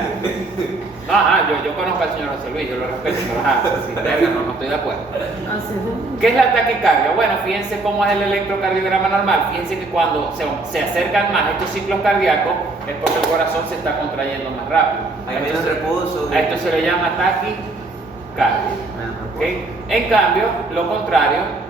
No, yo conozco al señor José Luis, yo lo respeto, pero sin verga, no estoy de acuerdo. Así es. ¿Qué es la taquicardia? Bueno, fíjense cómo es el electrocardiograma normal. Fíjense que cuando se acercan más estos ciclos cardíacos es porque el corazón se está contrayendo más rápido. Hay menos reposo. A esto se le llama taquicardia. ¿Ok? En cambio, lo contrario,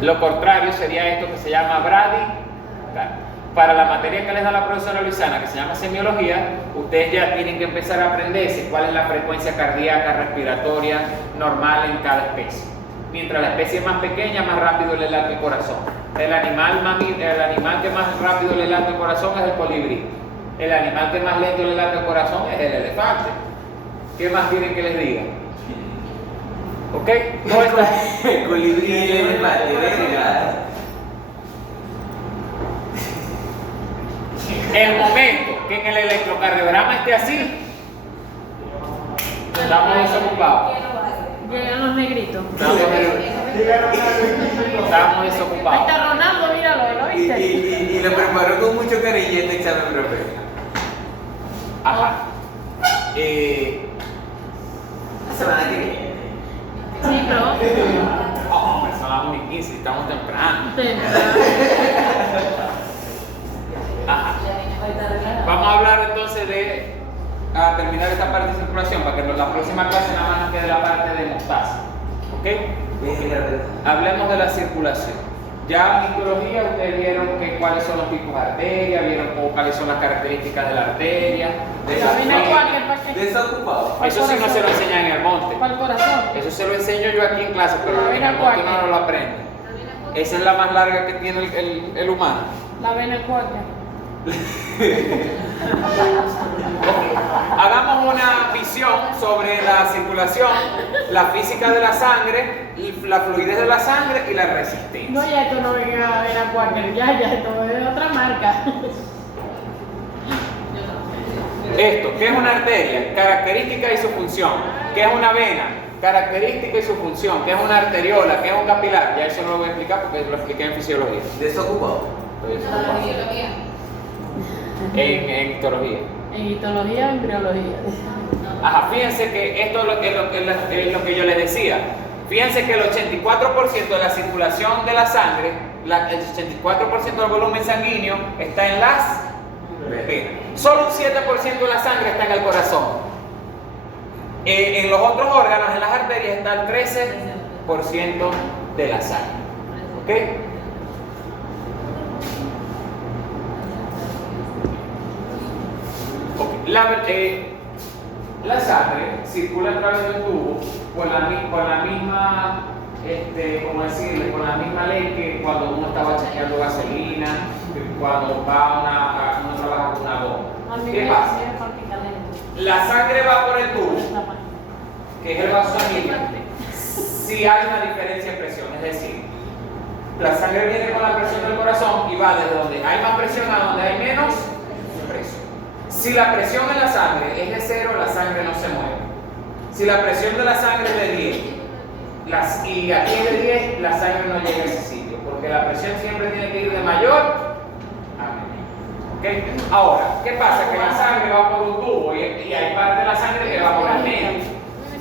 lo contrario sería esto que se llama bradicardia. Para la materia que les da la profesora Luisana, que se llama semiología, ustedes ya tienen que empezar a aprenderse cuál es la frecuencia cardíaca respiratoria normal en cada especie. Mientras la especie es más pequeña, más rápido le late el corazón. El animal que más rápido le late el corazón es el colibrí. El animal que más lento le late el corazón es el elefante. ¿Qué más quieren que les diga? ¿Ok? No está. El colibrí y el elefante, verga. El momento que en el electrocardiograma esté así, estamos desocupados. Llegan los negritos. Estamos Ahí desocupados. está Ronaldo, míralo, ¿lo viste? Y lo preparó con mucho cariño este examen, profe. Ajá. La semana que viene. Sí, pero. Oh, son las 1:15, estamos temprano. Ajá. Vamos a hablar entonces a terminar esta parte de circulación para que en la próxima clase nada más nos quede la parte de hemostasis. ¿Ok? Hablemos de la circulación. Ya en histología ustedes vieron cuáles son los tipos de arteria, vieron cuáles son las características de la arteria, de La vena la cualquier paquete. Desocupado. Eso sí no se lo enseñan en el monte. Para el corazón. Eso se lo enseño yo aquí en clase, pero en el monte no lo aprende. Esa es la más larga que tiene el humano. La vena cualquier. Hagamos una visión sobre la circulación, la física de la sangre, la fluidez de la sangre y la resistencia. No, ya esto no venga a ver a cualquier, ya esto es de otra marca. Esto, ¿qué es una arteria? Característica y su función. ¿Qué es una vena? Característica y su función. ¿Qué es una arteriola? ¿Qué es un capilar? Ya eso no lo voy a explicar porque lo expliqué en fisiología. Desocupado. En histología. En histología o embriología. Ajá, fíjense que esto es lo que yo les decía. Fíjense que el 84% de la circulación de la sangre, el 84% del volumen sanguíneo está en las venas. Solo un 7% de la sangre está en el corazón. En los otros órganos, en las arterias, está el 13% de la sangre. ¿Ok? La sangre circula a través del tubo con la misma, ¿cómo decirle? Con la misma ley que cuando uno estaba chequeando gasolina, cuando uno trabaja con una bomba. ¿Qué pasa? La sangre va por el tubo, que es el vaso sanguíneo, si hay una diferencia en presión, es decir, la sangre viene con la presión del corazón y va desde donde hay más presión a donde hay menos presión. Si la presión en la sangre es de 0, la sangre no se mueve. Si la presión de la sangre es de 10 y aquí es de 10, la sangre no llega a ese sitio, porque la presión siempre tiene que ir de mayor a menor. ¿Okay? Ahora, ¿qué pasa? Que la sangre va por un tubo y hay parte de la sangre que va por el medio.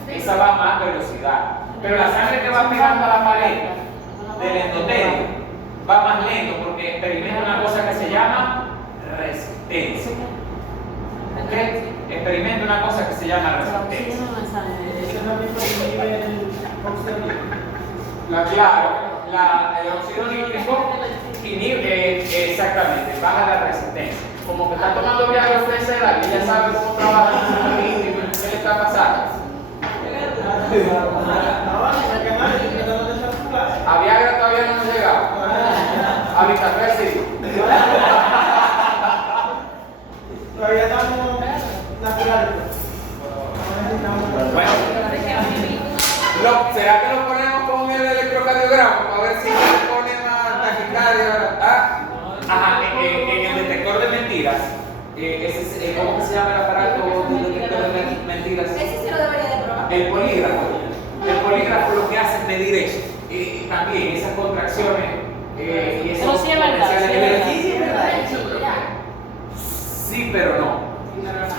Esa va a más velocidad. Pero la sangre que va pegando a la pared del endotelio va más lento porque experimenta una cosa que se llama resistencia. ¿Okay? Experimenta una cosa que se llama resistencia. Claro, el óxido nítrico inhibe, exactamente, baja la resistencia. Como que está tomando Viagra usted se da y ya sabe cómo trabaja el óxido nítrico, ¿qué le está pasando? A Viagra todavía no hemos llegado. A Vitacel sí. Todavía estamos naturales. Bueno, ¿será que lo ponemos con el electrocardiograma para ver si se pone más taquicardia? Ajá, en el detector de mentiras. ¿Cómo se llama el aparato del detector de mentiras? Ese sí lo debería de probar. El polígrafo. El polígrafo lo que hace es medir eso. También esas contracciones y esos Pero sí es verdad, potenciales sí es niveles. verdad. Sí, es verdad. Sí, pero no.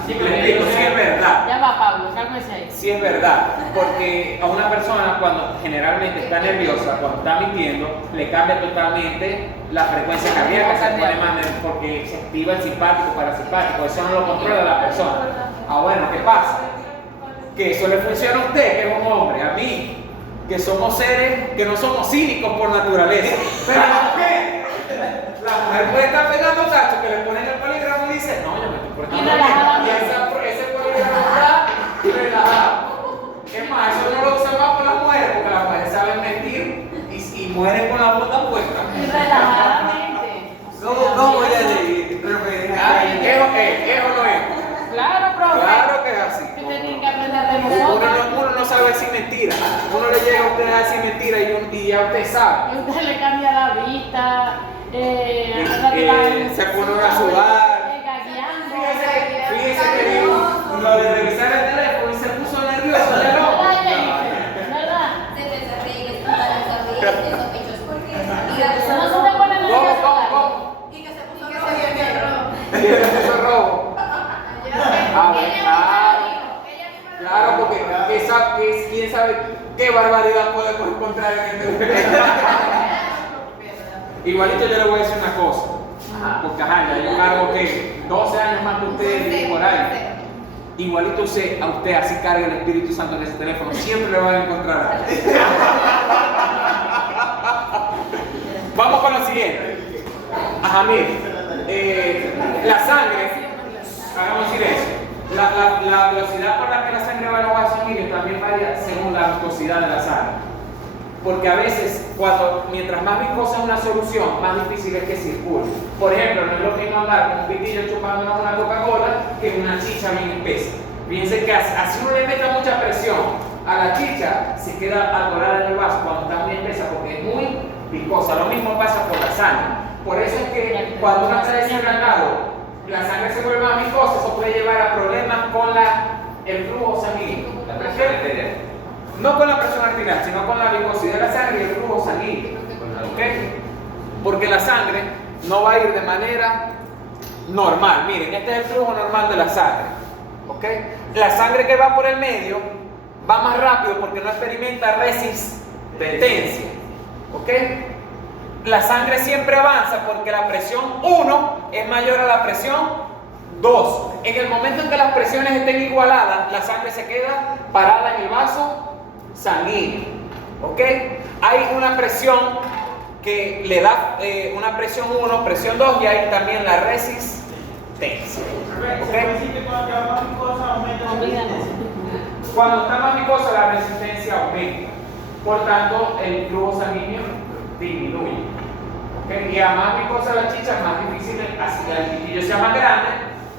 Le explico, sí es verdad. Ya va, Pablo, cálmese ahí. Sí es verdad, porque a una persona cuando generalmente está nerviosa, cuando está mintiendo, le cambia totalmente la frecuencia cardíaca, se pone más porque se activa el simpático, parasimpático, eso no lo controla la persona. Bueno, ¿qué pasa? Que eso le funciona a usted, que es un hombre, a mí, que somos seres que no somos cínicos por naturaleza. Pero ¿por qué? La mujer puede estar pegando tachos que le ponen el polígrafo y dice, no, yo me estoy portando bien. Y ese polígrafo está relajado. Es más, eso no lo usa más por las mujeres, porque las mujeres saben mentir y mueren con la bota puesta. Relajadamente. ¿Cómo voy a decir? ¿Es o no es? Claro, profe. Claro que es así. Que tienen que aprender de nosotros. Uno no sabe decir mentira. Uno le llega a usted a decir mentira y ya usted sabe. Y usted le cambia la vista. Se pone a sudar. Fíjese que digo, lo de revisar el teléfono y se puso nervioso, ya no. ¿Verdad? Se empezó a reír, espantar el cabello, los pechos, porque No se te pone nervioso. ¿Cómo? y que se puso rojo. Sí, se puso rojo. Claro, porque quién sabe qué barbaridad podemos encontrar en el teléfono. Igualito yo le voy a decir una cosa. Porque yo cargo que 12 años más que usted y por ahí. Igualito a usted así carga el Espíritu Santo en ese teléfono, siempre le van a encontrar. Vamos con lo siguiente. Mire, la sangre, hagamos decir eso. La velocidad por la que la sangre va a los vasos sanguíneos también varía según la viscosidad de la sangre. Porque a veces, mientras más viscosa es una solución, más difícil es que circule. Por ejemplo, no es lo mismo andar con un pitillo chupándonos una Coca-Cola que una chicha bien espesa. Fíjense que así uno le mete mucha presión a la chicha, se queda atorada en el vaso cuando está muy espesa porque es muy viscosa. Lo mismo pasa por la sangre. Por eso es que cuando uno está deshidratado, la sangre se vuelve más viscosa, eso puede llevar a problemas con el flujo sanguíneo. La presión arterial. No con la presión arterial, sino con la viscosidad de la sangre y el flujo sanguíneo. ¿Okay? Porque la sangre no va a ir de manera normal. Miren, este es el flujo normal de la sangre. ¿Okay? La sangre que va por el medio va más rápido porque no experimenta resistencia. ¿Ok? La sangre siempre avanza porque la presión 1 es mayor a la presión 2. En el momento en que las presiones estén igualadas, la sangre se queda parada en el vaso sanguíneo. ¿Ok? Hay una presión que le da una presión 1, presión 2 y hay también la resistencia. ¿Ok? Cuando está más viscosa, la resistencia aumenta. Por tanto, el flujo sanguíneo disminuye. ¿Okay? Y a más viscosa la chicha, más difícil así que el pitillo sea más grande,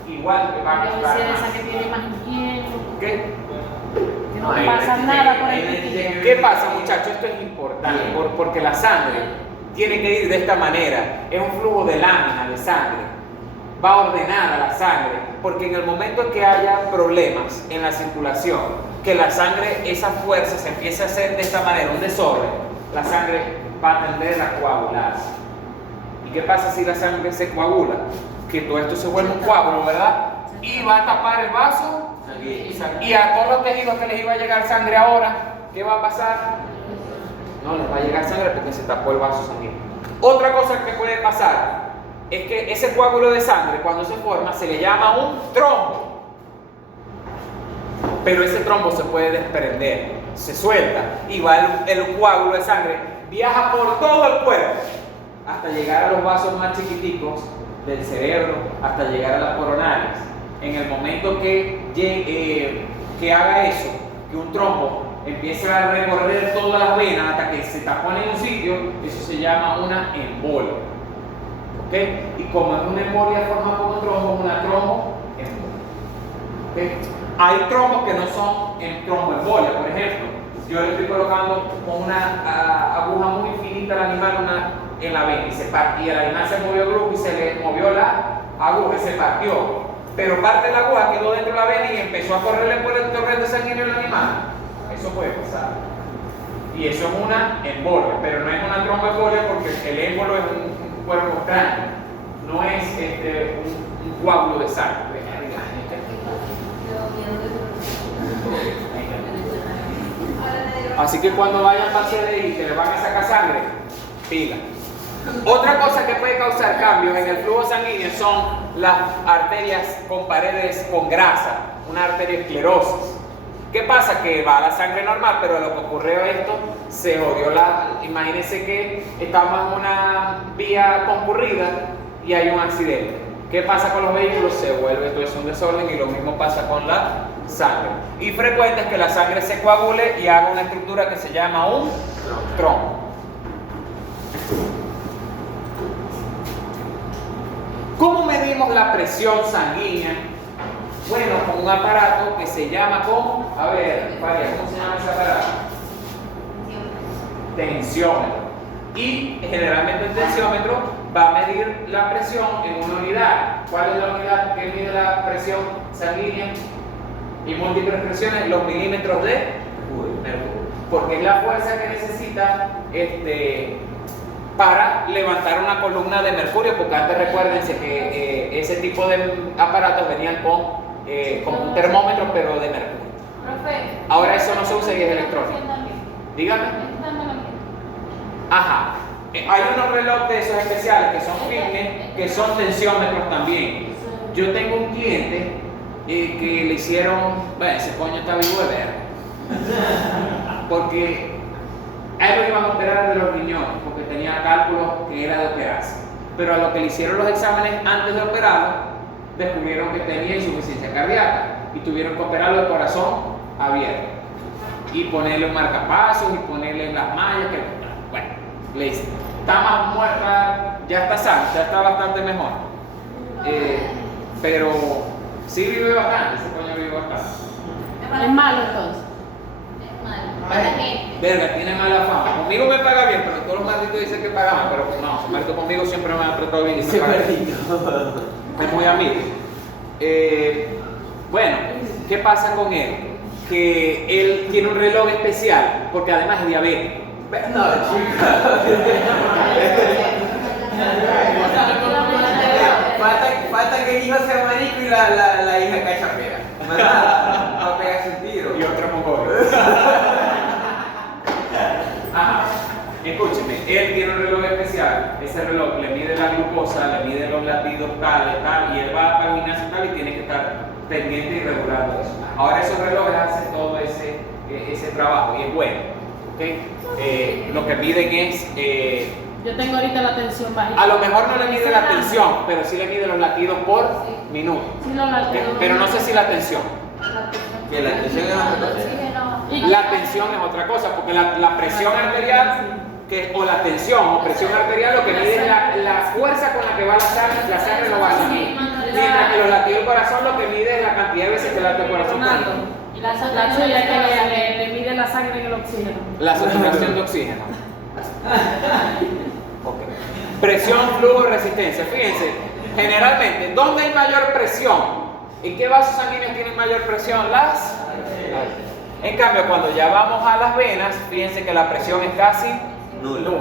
igual que va a costar más. Esa que tiene más hielo. ¿Ok? Que no pasa nada por el pitillo. ¿Qué pasa, muchachos? Esto es importante porque la sangre tiene que ir de esta manera. Es un flujo de lámina de sangre. Va ordenada la sangre, porque en el momento en que haya problemas en la circulación, que la sangre, esa fuerza se empiece a hacer de esta manera, un desorden, la sangre va a tender a coagularse. ¿Y qué pasa si la sangre se coagula? Que todo esto se vuelve un coágulo, ¿verdad? Y va a tapar el vaso y a todos los tejidos que les iba a llegar sangre ahora, ¿qué va a pasar? No les va a llegar sangre porque se tapó el vaso sanguíneo. Otra cosa que puede pasar es que ese coágulo de sangre, cuando se forma, se le llama un trombo. Pero ese trombo se puede desprender, se suelta y va el coágulo de sangre, viaja por todo el cuerpo hasta llegar a los vasos más chiquiticos del cerebro, hasta llegar a las coronarias. En el momento que haga eso, que un trombo empiece a recorrer todas las venas hasta que se tapone en un sitio, eso se llama una embolia. ¿Okay? Y como es una embolia formada por un trombo, una tromboembolia. ¿Okay? Hay trombos que no son en tromboembolia, por ejemplo. Yo le estoy colocando con una aguja muy finita al animal en la vena y se partió. El animal se movió el grupo y se le movió la aguja y se partió. Pero parte de la aguja quedó dentro de la vena y empezó a correrle por el torrente sanguíneo al animal. Eso puede pasar. Y eso es una embolia, pero no es una tromboembolia porque el émbolo es un cuerpo extraño, no es un coágulo de sangre. Así que cuando vayan para CDI y que le van a sacar sangre, pila. Otra cosa que puede causar cambios en el flujo sanguíneo son las arterias con paredes con grasa, una arteriosclerosis. ¿Qué pasa? Que va la sangre normal, pero lo que ocurrió esto, se jodió imagínense que estamos en una vía concurrida y hay un accidente. ¿Qué pasa con los vehículos? Se vuelve todo eso un desorden y lo mismo pasa con la sangre. Y frecuente es que la sangre se coagule y haga una estructura que se llama un trombo. ¿Cómo medimos la presión sanguínea? Bueno, con un aparato que se llama ¿cómo? A ver, María, ¿cómo se llama ese aparato? Tensiómetro. Y generalmente el tensiómetro va a medir la presión en una unidad. ¿Cuál es la unidad que mide la presión sanguínea? Y múltiples presiones, los milímetros de mercurio. Porque es la fuerza que necesita para levantar una columna de mercurio, porque antes recuérdense que ese tipo de aparatos venían con un termómetro, pero de mercurio. Ahora eso no se usa y es electrónico. Dígame. Ajá. Hay unos relojes de esos especiales que son fitness, que son tensiómetros también. Yo tengo un cliente que le hicieron, bueno, ese coño está vivo de ver, porque a él lo iban a operar de los riñones, porque tenía cálculos que era de operarse. Pero a lo que le hicieron los exámenes antes de operarlo, descubrieron que tenía insuficiencia cardíaca y tuvieron que operarlo de corazón abierto y ponerle un marcapasos y ponerle las mallas. Bueno, le dice, está más muerta, ya está sana, ya está bastante mejor. Pero sí vive bastante, ese coño vive bastante. Es malo entonces. Verga, tiene mala fama. Conmigo me paga bien, pero todos los malditos dicen que pagaban, pero no, su marido conmigo siempre me ha tratado bien y me paga bien. Es muy amigo. Bueno, ¿qué pasa con él? Que él tiene un reloj especial, porque además es diabético. No, chica. Falta que el hijo sea marico y la hija cachapera. Más nada, para pegarse un tiro. Y otro mongol. él tiene un reloj especial. Ese reloj le mide la glucosa, le mide los latidos tal, y él va para el gimnasio tal y tiene que estar pendiente y regulando eso. Ahora esos relojes hacen todo ese trabajo y es bueno. ¿Okay? Lo que miden es... Yo tengo ahorita la tensión bajita. a lo mejor no le mide la tensión, pero sí le mide los latidos por minuto. Sí, los latidos. Pero no sé si la tensión. Que la tensión es otra cosa. La tensión es otra cosa, porque la presión arterial, o la tensión o presión arterial, lo que mide es la fuerza con la que va la sangre no va a salir. Mientras que los latidos del corazón lo que mide es la cantidad de veces que late el corazón. Y la suya es que le mide la sangre en el oxígeno. La saturación de oxígeno. Okay. Presión, flujo, resistencia. Fíjense, generalmente, ¿dónde hay mayor presión? ¿En qué vasos sanguíneos tienen mayor presión? Las. En cambio, cuando ya vamos a las venas, fíjense que la presión es casi nula.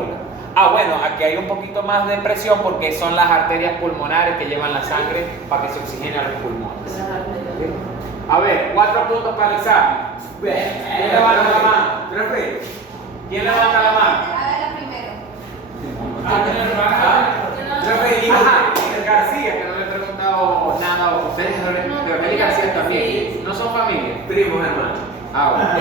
Ah, bueno, aquí hay un poquito más de presión porque son las arterias pulmonares que llevan la sangre para que se oxigene a los pulmones. A ver, 4 puntos para el examen. ¿Quién levanta la mano? ¿Quién levanta la mano? Hágala primero. García, que no le he preguntado nada a ustedes, Rebeca García también. ¿No son familia? Primos, hermano. Ah, bueno.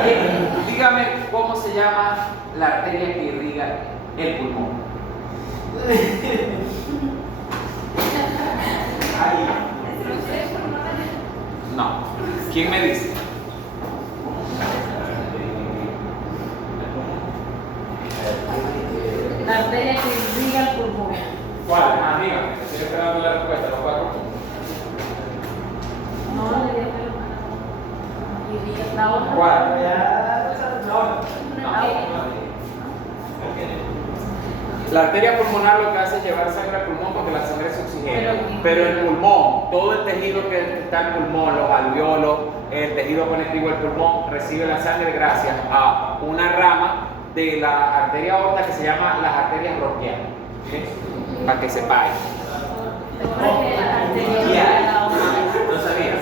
Dígame cómo se llama la arteria que irriga el pulmón. No. ¿Quién me dice? La arteria que irriga el pulmón. ¿Cuál? Ah, dígame, estoy esperando la respuesta, los 4 puntos. No, le dije la otra. ¿Cuál? La arteria pulmonar lo que hace es llevar sangre al pulmón porque la sangre se oxigena. Pero el pulmón, todo el tejido que está en el pulmón, los alveolos, el tejido conectivo del pulmón, recibe la sangre gracias a una rama de la arteria aorta que se llama las arterias bronquiales. ¿Sí? Para que sepáis. No sabía.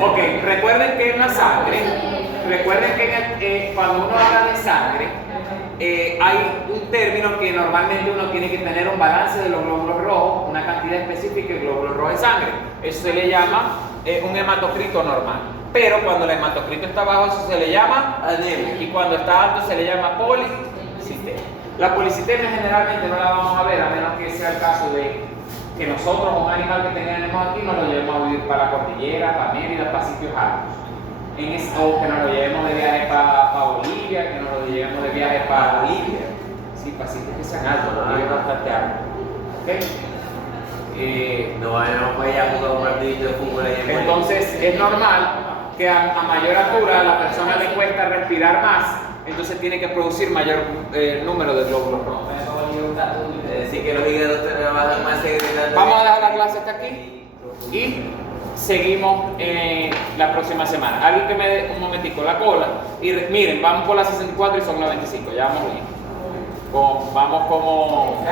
Ok, recuerden que en la sangre, cuando uno habla de sangre, hay un término que normalmente uno tiene que tener un balance de los glóbulos rojos, una cantidad específica de glóbulos rojos de sangre. Eso se le llama un hematocrito normal. Pero cuando el hematocrito está bajo, eso se le llama anemia. Y cuando está alto, se le llama policitemia. La policitemia generalmente no la vamos a ver, a menos que sea el caso de que nosotros, un animal que tenemos aquí, nos lo llevemos a vivir para la cordillera, para Mérida, para sitios altos. O que nos lo llevemos de viaje para Bolivia, que nos lo llevemos de viaje para Bolivia. Sí, para sitios que sean altos, Bolivia es bastante alto. ¿Okay? No vayamos para allá a jugar un partidito de fútbol ahí en Entonces es normal que a mayor altura a la persona le cuesta respirar más, entonces tiene que producir mayor número de glóbulos rojos. Es decir, que los hígados trabajan más segregando. Vamos a dejar la clase hasta aquí y seguimos la próxima semana. Alguien que me dé un momentico la cola y miren, vamos por la 64 y son 95, ya vamos bien. Vamos como